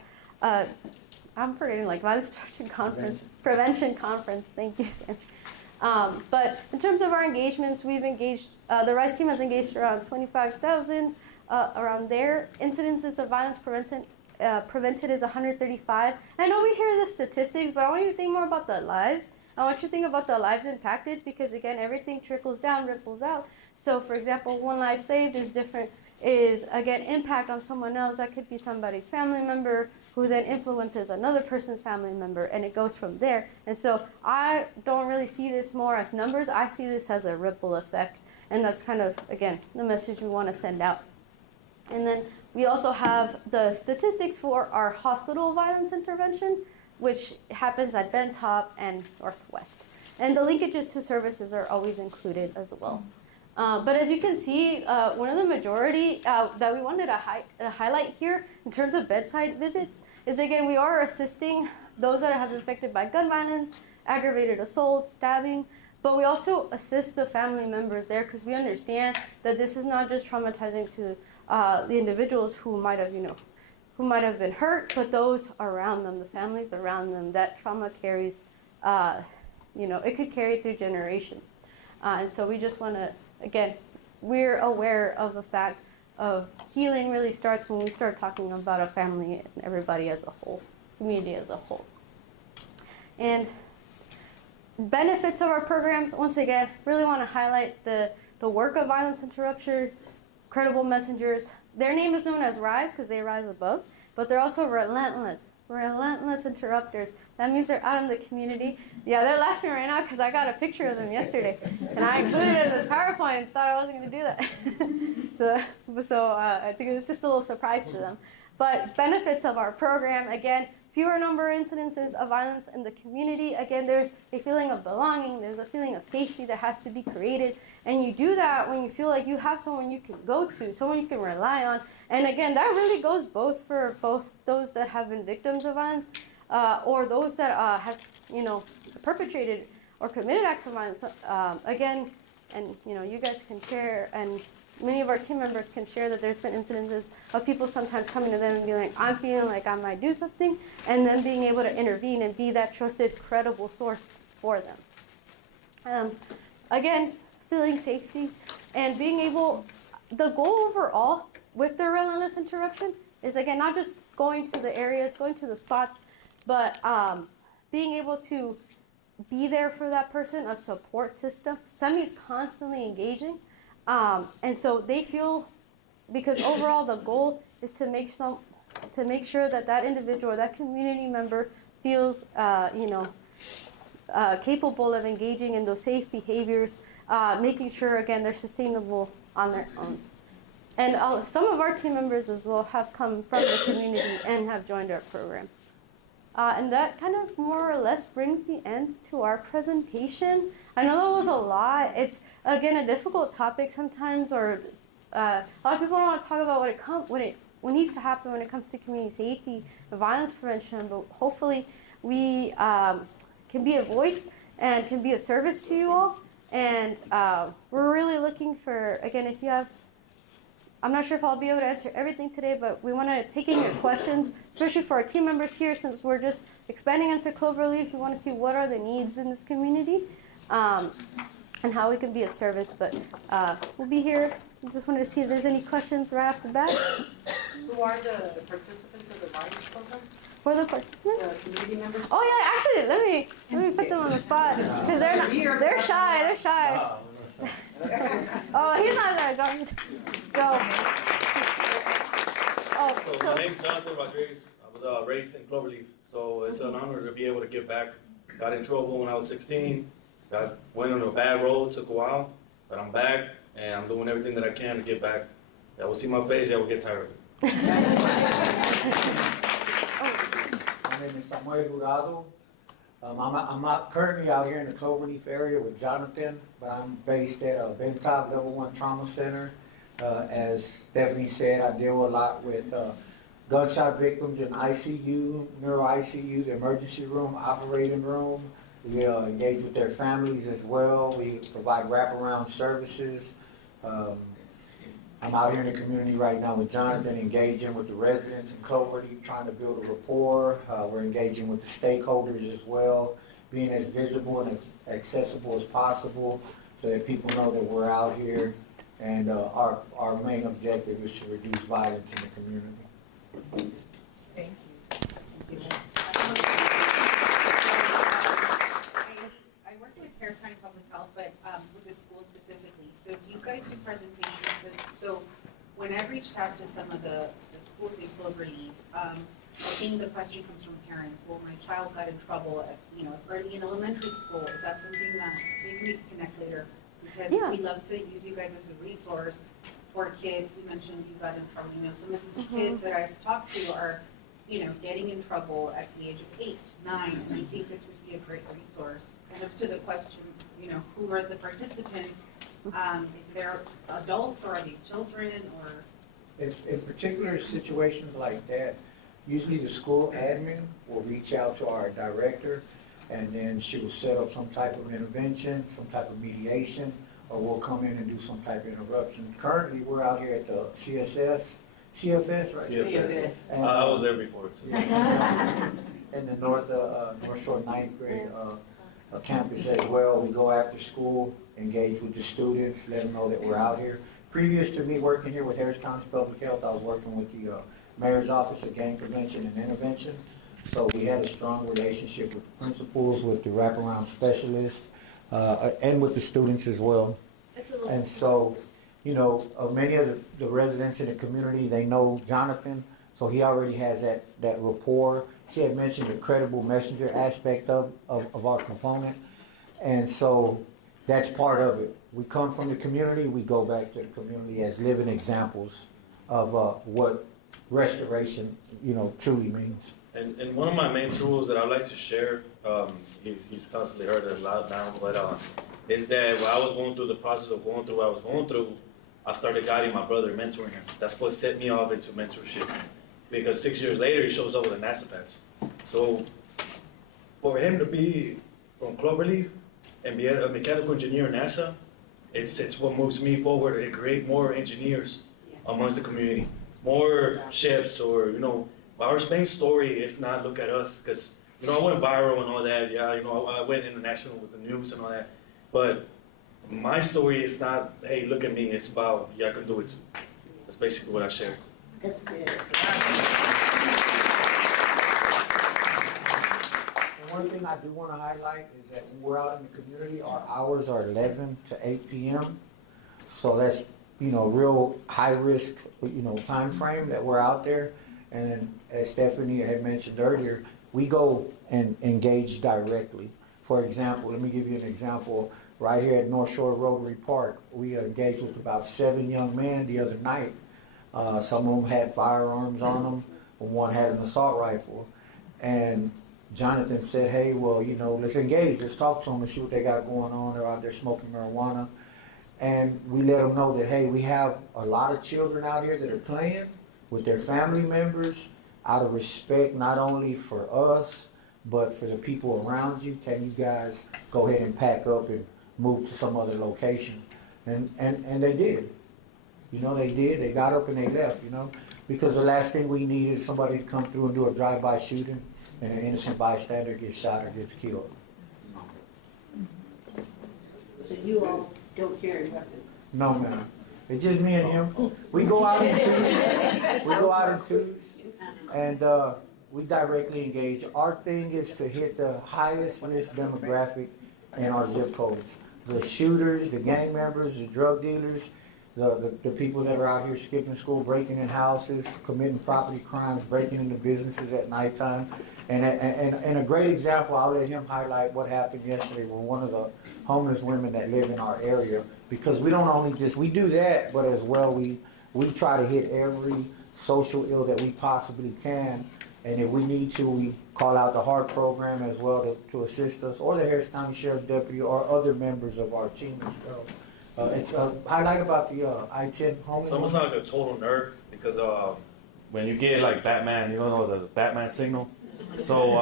conference, prevention conference. Thank you, Sam. But in terms of our engagements, we've engaged, the RISE team has engaged around 25,000 around there. Incidences of violence prevented is 135. I know we hear the statistics, but I want you to think more about the lives. I want you to think about the lives impacted because, again, everything trickles down, ripples out. So, for example, one life saved is, again, impact on someone else. That could be somebody's family member who then influences another person's family member, and it goes from there. And so I don't really see this more as numbers. I see this as a ripple effect, and that's kind of, again, the message we want to send out. And then we also have the statistics for our hospital violence intervention, which happens at Bentop and Northwest. And the linkages to services are always included as well. But as you can see, one of the majority that we wanted to highlight here in terms of bedside visits is, again, we are assisting those that have been affected by gun violence, aggravated assault, stabbing, but we also assist the family members there because we understand that this is not just traumatizing to the individuals who might have been hurt, but those around them, the families around them. That trauma carries, it could carry through generations. And so we just want to, again, we're aware of the fact of healing really starts when we start talking about a family and everybody as a whole, community as a whole. And benefits of our programs, once again, really want to highlight the work of violence interruption, credible messengers. Their name is known as RISE because they rise above, but they're also relentless interrupters. That means they're out in the community. Yeah, they're laughing right now because I got a picture of them yesterday, and I included it in this PowerPoint and thought I wasn't going to do that. so I think it was just a little surprise to them. But benefits of our program, again, fewer number of incidences of violence in the community. Again, there's a feeling of belonging. There's a feeling of safety that has to be created. And you do that when you feel like you have someone you can go to, someone you can rely on. And again, that really goes both for those that have been victims of violence or those that have, perpetrated or committed acts of violence. Again, and you guys can share, and many of our team members can share that there's been incidences of people sometimes coming to them and being like, I'm feeling like I might do something, and then being able to intervene and be that trusted, credible source for them. Again, feeling safety and being able, the goal overall with the relentless interruption is, again, not just going to the areas, going to the spots, but being able to be there for that person, a support system. Somebody's constantly engaging. And so they feel, because overall the goal is to make to make sure that that individual, that community member feels, capable of engaging in those safe behaviors, making sure, again, they're sustainable on their own. And some of our team members as well have come from the community and have joined our program. And that kind of more or less brings the end to our presentation. I know that was a lot. It's, again, a difficult topic sometimes, or a lot of people don't want to talk about what needs to happen when it comes to community safety and violence prevention, but hopefully we can be a voice and can be a service to you all. And we're really looking for, again, if you have, I'm not sure if I'll be able to answer everything today, but we want to take in your questions, especially for our team members here, since we're just expanding into Cloverleaf. We want to see what are the needs in this community and how we can be of service. But we'll be here. We just wanted to see if there's any questions right off the bat. Who are the participants of the violence program? For the participants? The community members? Oh yeah, actually, let me put them on the spot because they're shy. They're shy. Oh, he's not gonna go. So my name's Jonathan Rodriguez. I was raised in Cloverleaf, so it's an honor to be able to give back. Got in trouble when I was 16. Went on a bad road, took a while, but I'm back and I'm doing everything that I can to get back. I will see my face, I will get tired of it. My name is Samuel Jurado. I'm not currently out here in the Cloverleaf area with Jonathan, but I'm based at Bentop Level 1 Trauma Center. As Stephanie said, I deal a lot with gunshot victims in ICU, neuro ICU, the emergency room, operating room. We engage with their families as well. We provide wraparound services. I'm out here in the community right now with Jonathan, engaging with the residents in Cloverleaf, trying to build a rapport. We're engaging with the stakeholders as well, being as visible and as accessible as possible so that people know that we're out here. And our main objective is to reduce violence in the community. Thank you. I work with Harris County Public Health, but with the school specifically. So do you guys do presentations? So when I've reached out to some of the schools in Cloverleaf, I think the question comes from parents. Well, my child got in trouble, early in elementary school. Is that something that maybe we can connect later? Because we love to use you guys as a resource for kids. You mentioned you got in trouble. Some of these kids that I've talked to are, getting in trouble at the age of 8, 9, and I think this would be a great resource. Kind of to the question, who are the participants? If they're adults or are they children or? In particular situations like that, usually the school admin will reach out to our director, and then she will set up some type of intervention, some type of mediation, or we'll come in and do some type of interruption. Currently, we're out here at the CFS, right? CFS. And, I was there before too. in the North Shore 9th grade campus as well. We go after school, engage with the students, let them know that we're out here. Previous to me working here with Harris County Public Health, I was working with the Mayor's Office of Gang Prevention and Intervention. So we had a strong relationship with the principals, with the wraparound specialists, and with the students as well. And so, many of the residents in the community, they know Jonathan, so he already has that rapport. She had mentioned the credible messenger aspect of our component, and so that's part of it. We come from the community, we go back to the community as living examples of what restoration, truly means. And one of my main tools that I like to share, he's constantly heard it loud now, but is that when I was going through the process of going through what I was going through, I started guiding my brother, mentoring him. That's what set me off into mentorship. Because 6 years later, he shows up with a NASA patch. So for him to be from Cloverleaf and be a mechanical engineer in NASA, it's what moves me forward and create more engineers amongst the community, more chefs, or our main story is not look at us, because I went viral and all that. Yeah, I went international with the news and all that. But my story is not, hey, look at me. It's about, I can do it too. That's basically what I share. That's good. One thing I do want to highlight is that when we're out in the community, our hours are 11 to 8 p.m. So that's, real high risk, time frame that we're out there. And as Stephanie had mentioned earlier, we go and engage directly. For example, let me give you an example. Right here at North Shore Rotary Park, we engaged with about 7 young men the other night. Some of them had firearms on them. One had an assault rifle. And Jonathan said, hey, well, you know, let's engage. Let's talk to them and see what they got going on. They're out there smoking marijuana. And we let them know that, hey, we have a lot of children out here that are playing with their family members out of respect, not only for us, but for the people around you. Can you guys go ahead and pack up and move to some other location? And they did. You know, they did. They got up and they left, you know, because the last thing we need is somebody to come through and do a drive-by shooting and an innocent bystander gets shot or gets killed. So you all don't carry weapons? No, ma'am. It's just me and him. We go out in twos. We go out in twos. And we directly engage. Our thing is to hit the highest risk demographic in our zip codes. The shooters, the gang members, the drug dealers, the people that are out here skipping school, breaking in houses, committing property crimes, breaking into businesses at nighttime. And a great example, I'll let him highlight what happened yesterday with one of the homeless women that live in our area. Because we don't only just, we do that, but as well we try to hit every social ill that we possibly can. And if we need to, we call out the HEART program as well to assist us, or the Harris County Sheriff's Deputy, or other members of our team as well. Highlight about the I-10 homeless. It's almost like a total nerd because when you get like Batman, you don't know the Batman signal. So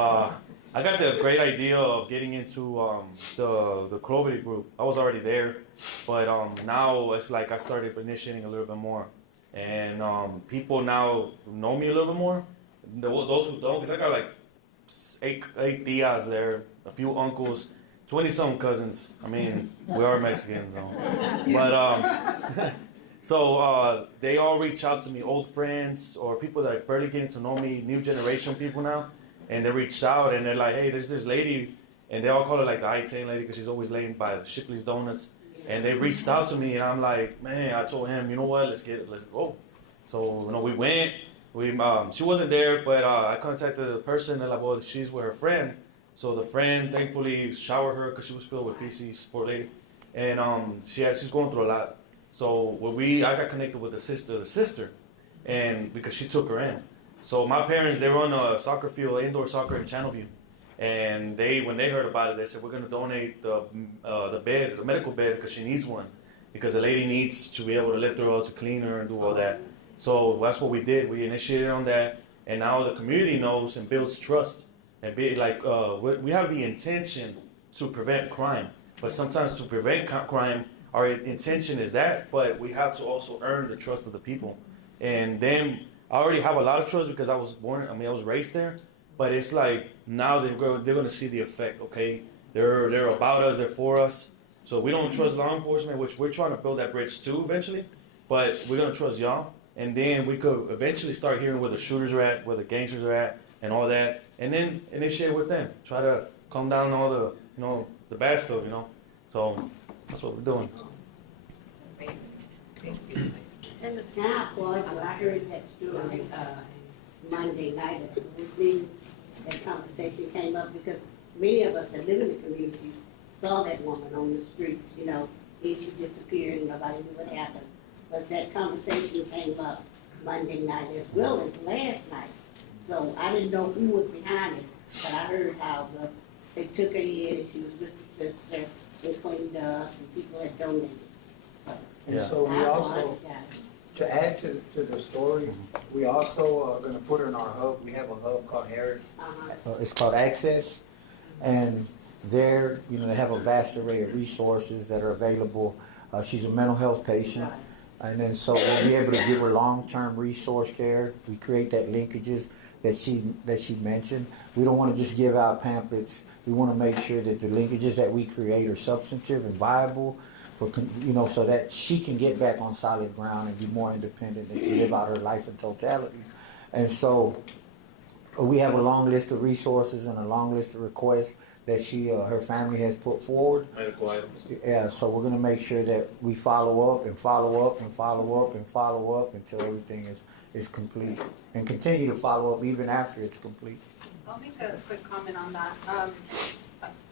I got the great idea of getting into the Clovity group. I was already there, but now it's like I started initiating a little bit more. And people now know me a little bit more. Those who don't, because I got like eight tias there, a few uncles, 20-some cousins. I mean, we are Mexicans, though. But so they all reach out to me, old friends or people that are barely getting to know me, new generation people now. And they reach out and they're like, hey, there's this lady, and they all call her like the I-10 lady because she's always laying by Shipley's Donuts. And they reached out to me, and I'm like, man, I told him, you know what, let's go. So, you know, we went. She wasn't there, but I contacted the person, and like, well, she's with her friend. So the friend thankfully showered her because she was filled with feces, poor lady. And she's going through a lot. So I got connected with the sister, and because she took her in. So my parents, they run a soccer field, indoor soccer in Channelview. And when they heard about it, they said, we're going to donate the bed, the medical bed, because she needs one. Because the lady needs to be able to lift her up, to clean her, and do all that. So that's what we did. We initiated on that. And now the community knows and builds trust. And we have the intention to prevent crime. But sometimes to prevent crime, our intention is that. But we have to also earn the trust of the people. And then I already have a lot of trust because I was raised there. But it's like now they're going to see the effect, okay? They're about us, they're for us. So we don't trust law enforcement, which we're trying to build that bridge too eventually. But we're going to trust y'all. And then we could eventually start hearing where the shooters are at, where the gangsters are at, and all that. And then initiate with them. Try to calm down all the, the bad stuff, So that's what we're doing. Thank you. And now, well, I heard that story Monday night at the meeting. That conversation came up because many of us that live in the community saw that woman on the streets, she disappeared and nobody knew what happened. But that conversation came up Monday night as well as last night. So I didn't know who was behind it, but I heard how they took her in and she was with the sister and cleaned up and people had donated. And so we also, to add to the story, we also are going to put her in our hub. We have a hub called Harris. It's called Access. And there, they have a vast array of resources that are available. She's a mental health patient. And then so we'll be able to give her long-term resource care. We create that linkages that she mentioned. We don't want to just give out pamphlets. We want to make sure that the linkages that we create are substantive and viable for, so that she can get back on solid ground and be more independent and to live out her life in totality. And so we have a long list of resources and a long list of requests that her family has put forward. Medical items. Yeah, so we're gonna make sure that we follow up and follow up and follow up and follow up until everything is complete. And continue to follow up even after it's complete. I'll make a quick comment on that.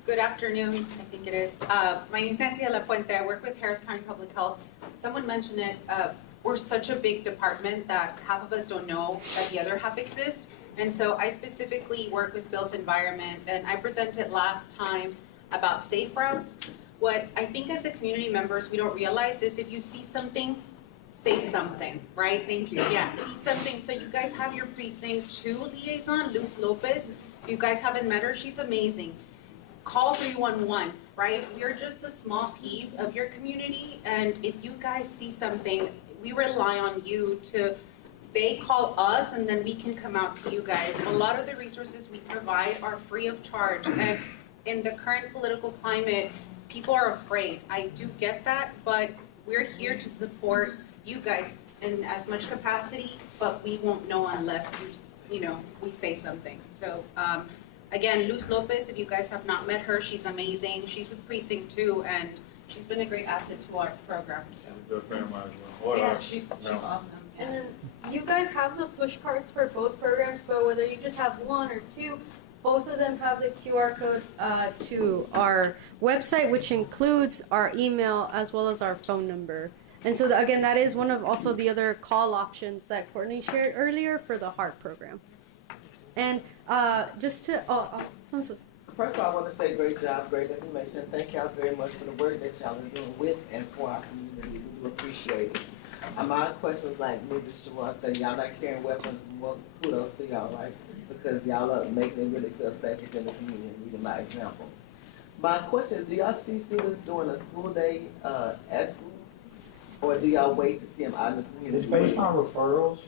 Good afternoon, I think it is. My name's Nancy De La Fuente. I work with Harris County Public Health. Someone mentioned it, we're such a big department that half of us don't know that the other half exists. And so I specifically work with built environment, and I presented last time about safe routes. What I think as the community members we don't realize is if you see something, say something, right? Thank you. Yeah, see something. So you guys have your precinct 2 liaison, Luz Lopez. If you guys haven't met her, she's amazing. Call 311, right? We're just a small piece of your community, and if you guys see something, we rely on you to, they call us and then we can come out to you guys. A lot of the resources we provide are free of charge, and in the current political climate, people are afraid. I do get that, but we're here to support you guys in as much capacity, but we won't know unless we say something. So again, Luz Lopez, if you guys have not met her, she's amazing. She's with Precinct 2, and she's been a great asset to our program. So She's a good friend of mine as well. Or yeah, ours. she's No. awesome. And then you guys have the push cards for both programs, but whether you just have one or two, both of them have the QR code to our website, which includes our email as well as our phone number. And so again, that is one of also the other call options that Courtney shared earlier for the HEART program. And just to, I'm so sorry. First of all, I want to say great job, great information. Thank y'all very much for the work that y'all are doing with and for our community. We do appreciate it. My question was like Mrs. Shawan said, y'all not carrying weapons. Well, kudos to y'all, right? Because y'all are making them really feel safe within the community, leading by example. My question is, do y'all see students during a school day at school? Or do y'all wait to see them out in the community? It's based on referrals.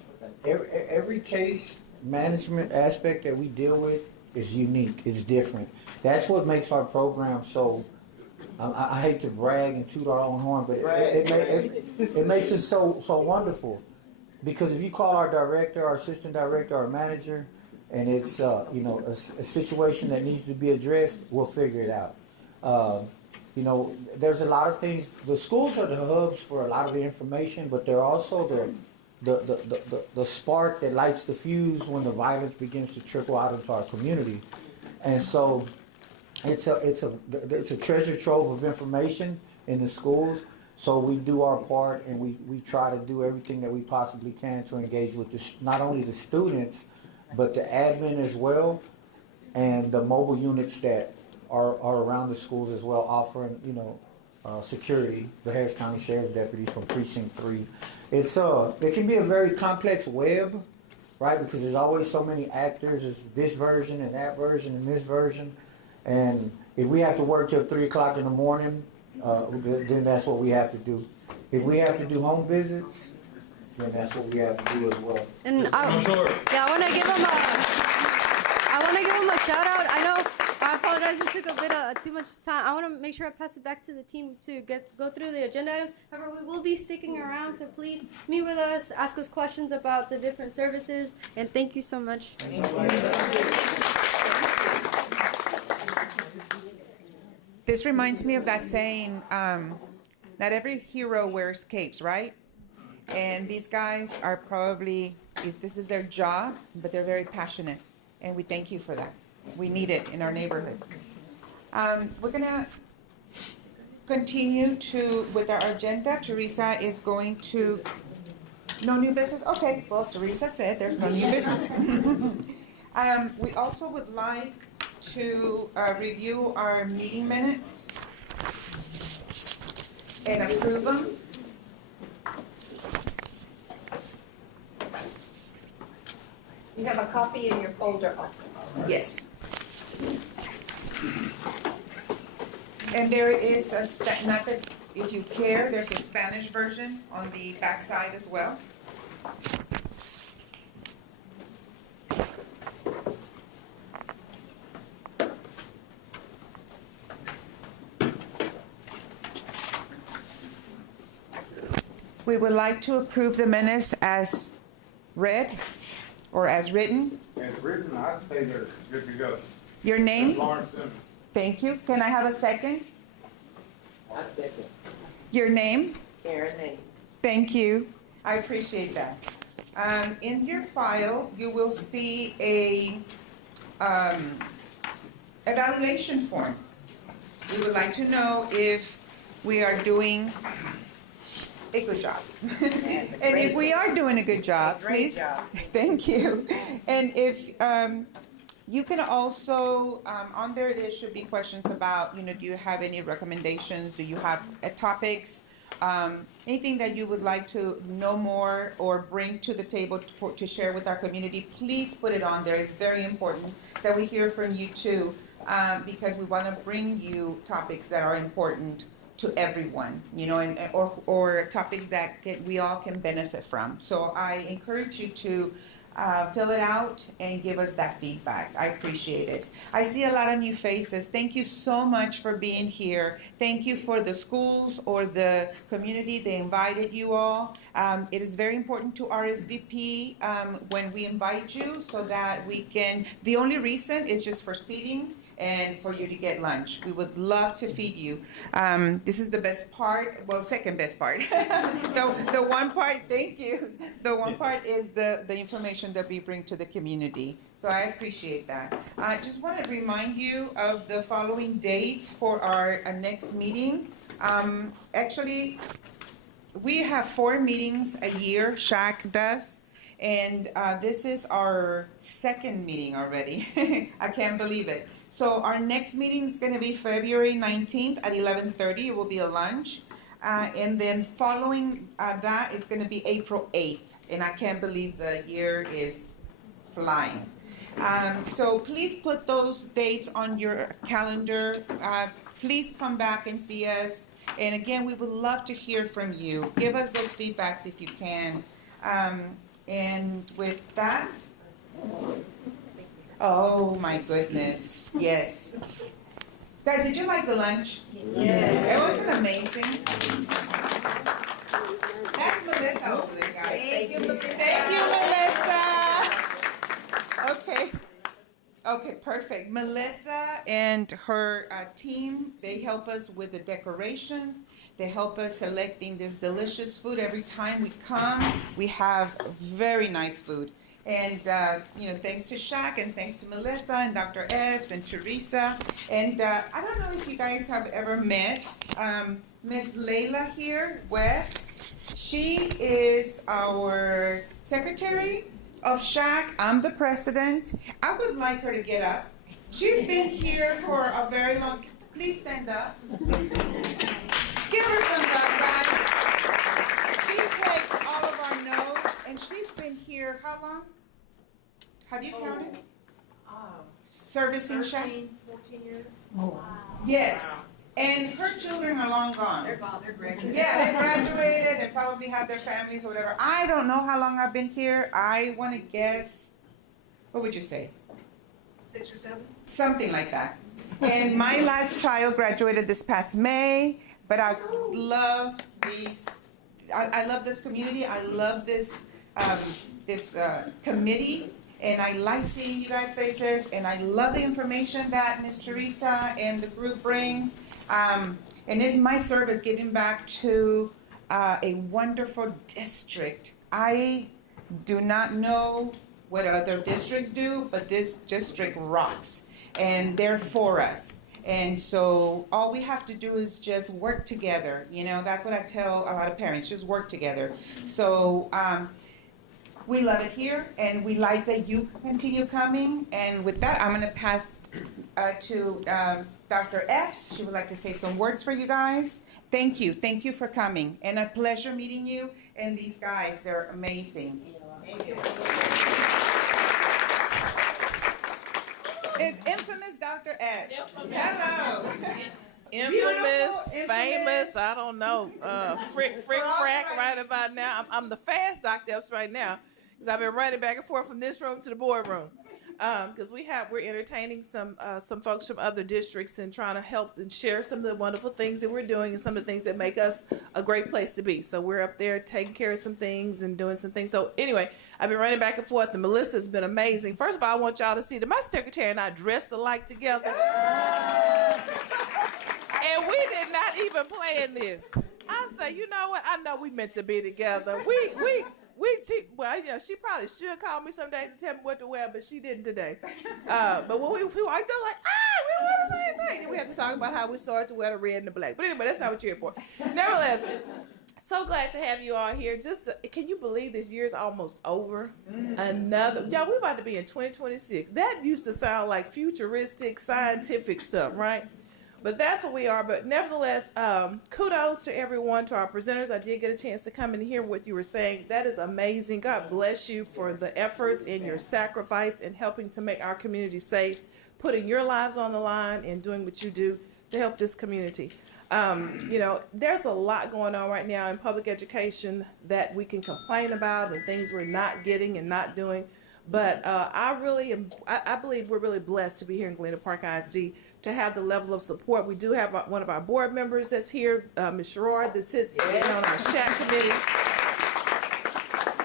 Okay. Every case management aspect that we deal with is unique, it's different. That's what makes our program so, I hate to brag and toot our own horn, but it makes it so wonderful. Because if you call our director, our assistant director, our manager, and it's a situation that needs to be addressed, we'll figure it out. There's a lot of things. The schools are the hubs for a lot of the information, but they're also the spark that lights the fuse when the violence begins to trickle out into our community. And so it's a treasure trove of information in the schools. So we do our part, and we try to do everything that we possibly can to engage with not only the students, but the admin as well, and the mobile units that are around the schools as well, offering security. The Harris County Sheriff deputies from Precinct 3. It can be a very complex web, right? Because there's always so many actors. There's this version and that version and this version, and if we have to work till 3 o'clock in the morning, then that's what we have to do. If we have to do home visits, then that's what we have to do as well. And I want to give them a shout out. I know I apologize it took a bit too much time. I want to make sure I pass it back to the team to go through the agenda items. However, we will be sticking around, so please meet with us, ask us questions about the different services, and thank you so much. This reminds me of that saying, not every hero wears capes, right? And these guys are probably, this is their job, but they're very passionate, and we thank you for that. We need it in our neighborhoods. We're gonna continue with our agenda. Teresa is going to, no new business? Okay, well, Teresa said there's no new business. We also would like to review our meeting minutes and approve them. You have a copy in your folder also. Yes. And there is not that if you care, there's a Spanish version on the back side as well. We would like to approve the minutes as read or as written. As written, I say they're good to go. Your name? Lawrence Simmons. Thank you. Can I have a second? I second. Your name? Karen Name. Thank you. I appreciate that. In your file, you will see a evaluation form. We would like to know if we are doing a good job. And if we are doing a good job, please. Thank you. And if you can also, on there should be questions about, do you have any recommendations? Do you have topics? Anything that you would like to know more or bring to the table to share with our community, please put it on there. It's very important that we hear from you too, because we want to bring you topics that are important to everyone, or topics that we all can benefit from. So I encourage you to fill it out and give us that feedback. I appreciate it. I see a lot of new faces. Thank you so much for being here. Thank you for the schools or the community. They invited you all. It is very important to RSVP when we invite you so that we can, the only reason is just for seating and for you to get lunch. We would love to feed you. This is the best part, well, second best part. The one part, thank you. The one part is the information that we bring to the community. So I appreciate that. I just want to remind you of the following dates for our next meeting. Actually, we have 4 meetings a year, SHAC does. And this is our second meeting already. I can't believe it. So our next meeting is going to be February 19th at 11:30. It will be a lunch. And then following that, it's going to be April 8th. And I can't believe the year is flying. So please put those dates on your calendar. Please come back and see us. And again, we would love to hear from you. Give us those feedbacks if you can. And with that, oh my goodness, yes. Guys, did you like the lunch? Yeah. It wasn't amazing. That's Melissa over there, guys. Thank you, Melissa. Okay. Okay, perfect. Melissa and her team, they help us with the decorations. They help us selecting this delicious food. Every time we come, we have very nice food. And, thanks to SHAC and thanks to Melissa and Dr. Epps and Teresa. And I don't know if you guys have ever met Miss Layla here, Webb. She is our secretary of SHAC. I'm the president. I would like her to get up. She's been here for a very long, please stand up. Give her some love, guys. She takes all of our notes, and she's been here how long? Have you counted? Servicing SHAC? 14 years. Oh, wow. Yes. Wow. And her children are long gone. They're gone, they're graduated. Yeah, they graduated, they probably have their families or whatever. I don't know how long I've been here. I want to guess, what would you say? 6 or 7? Something like that. And my last child graduated this past May, but I love these, I love this community. I love this, committee. And I like seeing you guys' faces, and I love the information that Ms. Teresa and the group brings. And it's my service giving back to a wonderful district. I do not know what other districts do, but this district rocks, and they're for us. And so all we have to do is just work together. That's what I tell a lot of parents, just work together. So we love it here, and we like that you continue coming. And with that, I'm going to pass to Dr. Epps. She would like to say some words for you guys. Thank you. Thank you for coming. And a pleasure meeting you. And these guys, they're amazing. Thank you. It's infamous Dr. Epps. Hello. Infamous, famous, I don't know. Frick, frack right about now. I'm the fast Dr. Epps right now because I've been running back and forth from this room to the boardroom. Because we're entertaining some folks from other districts and trying to help and share some of the wonderful things that we're doing and some of the things that make us a great place to be. So we're up there taking care of some things and doing some things. So anyway, I've been running back and forth, and Melissa's been amazing. First of all, I want y'all to see that my secretary and I dressed alike together. even plan this. I say, you know what? I know we meant to be together. Well, yeah, she probably should call me some days to tell me what to wear, but she didn't today. But when we walked up, like, we wear the same thing. Then we had to talk about how we started to wear the red and the black. But anyway, that's not what you're here for. Nevertheless, so glad to have you all here. Just, can you believe this year is almost over? Y'all, we're about to be in 2026. That used to sound like futuristic, scientific stuff, right? But that's what we are. But nevertheless, kudos to everyone, to our presenters. I did get a chance to come and hear what you were saying. That is amazing. God bless you for the efforts and your sacrifice in helping to make our community safe, putting your lives on the line and doing what you do to help this community. There's a lot going on right now in public education that we can complain about and things we're not getting and not doing. But I believe we're really blessed to be here in Galena Park I.S.D. to have the level of support. We do have one of our board members that's here, Ms. Sherrod, that sits on our SHAC committee.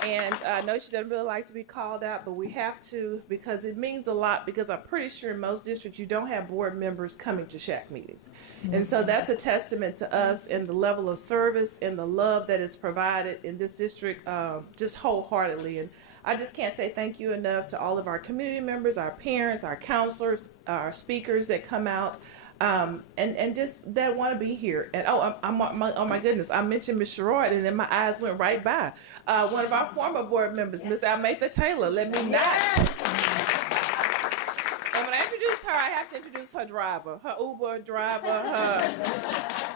And I know she doesn't really like to be called out, but we have to, because it means a lot, because I'm pretty sure in most districts you don't have board members coming to SHAC meetings. And so that's a testament to us and the level of service and the love that is provided in this district, just wholeheartedly. And I just can't say thank you enough to all of our community members, our parents, our counselors, our speakers that come out, and just that want to be here. And oh my goodness, I mentioned Ms. Sherrod, and then my eyes went right by one of our former board members, Ms. I.S.D. Taylor. Let me not. And when I introduce her, I have to introduce her driver, her Uber driver,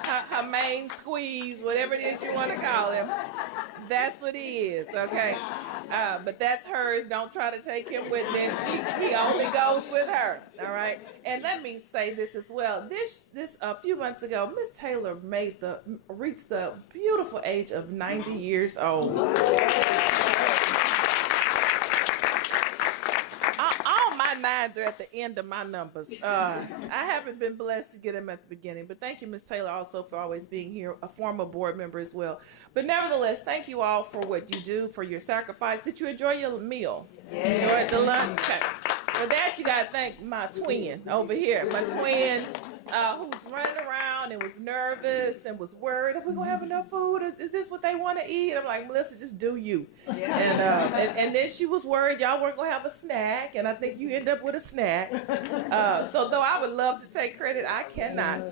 her main squeeze, whatever it is you want to call him. That's what he is, okay? But that's hers. Don't try to take him with him. He only goes with her, all right? And let me say this as well. This a few months ago, Miss Taylor reached the beautiful age of 90 years old. Nines are at the end of my numbers. I haven't been blessed to get them at the beginning, but thank you, Ms. Taylor, also for always being here, a former board member as well. But nevertheless, thank you all for what you do, for your sacrifice. Did you enjoy your meal? Yes. Enjoyed the lunch? Okay. For that, you got to thank my twin over here. My twin who was running around and was nervous and was worried, are we going to have enough food? Is this what they want to eat? I'm like, Melissa, just do you. Yeah. And then she was worried y'all weren't going to have a snack, and I think you end up with a snack. So though I would love to take credit, I cannot.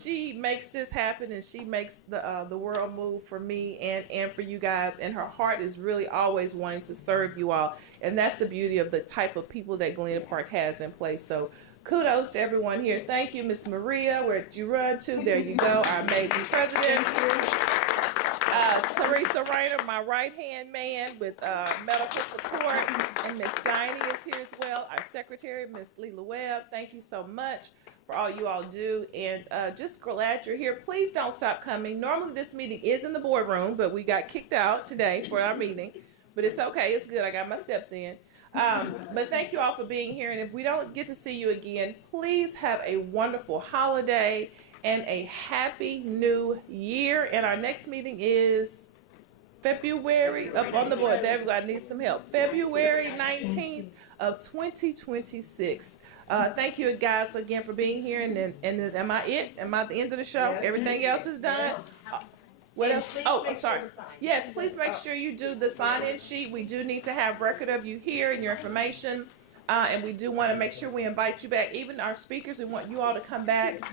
She makes this happen, and she makes the world move for me and for you guys, and her heart is really always wanting to serve you all. And that's the beauty of the type of people that Galena Park has in place. So kudos to everyone here. Thank you, Miss Maria. Where did you run to? There you go, our amazing president. Teresa Rayner, my right-hand man with medical support. And Miss Diney is here as well. Our secretary, Miss Leela Webb. Thank you so much for all you all do. And just glad you're here. Please don't stop coming. Normally this meeting is in the boardroom, but we got kicked out today for our meeting. But it's okay. It's good. I got my steps in. But thank you all for being here. And if we don't get to see you again, please have a wonderful holiday and a happy new year. And our next meeting is February, up on the board. There we go. I need some help. February 19th of 2026. Thank you guys again for being here. And am I it? Am I at the end of the show? Yes. Everything else is done? What else? Oh, I'm sorry. Yes, please make sure you do the sign-in sheet. We do need to have record of you here and your information. And we do want to make sure we invite you back. Even our speakers, we want you all to come back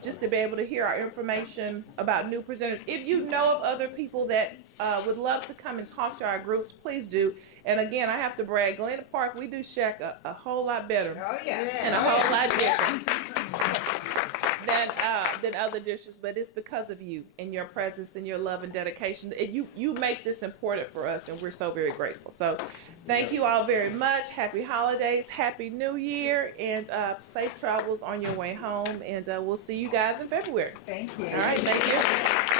just to be able to hear our information about new presenters. If you know of other people that would love to come and talk to our groups, please do. And again, I have to brag, Galena Park, we do SHAC a whole lot better. Oh, yeah. And a whole lot different. Than other districts, but it's because of you and your presence and your love and dedication. You make this important for us, and we're so very grateful. So thank you all very much. Happy holidays, happy new year, and safe travels on your way home, and we'll see you guys in February. Thank you. All right, thank you.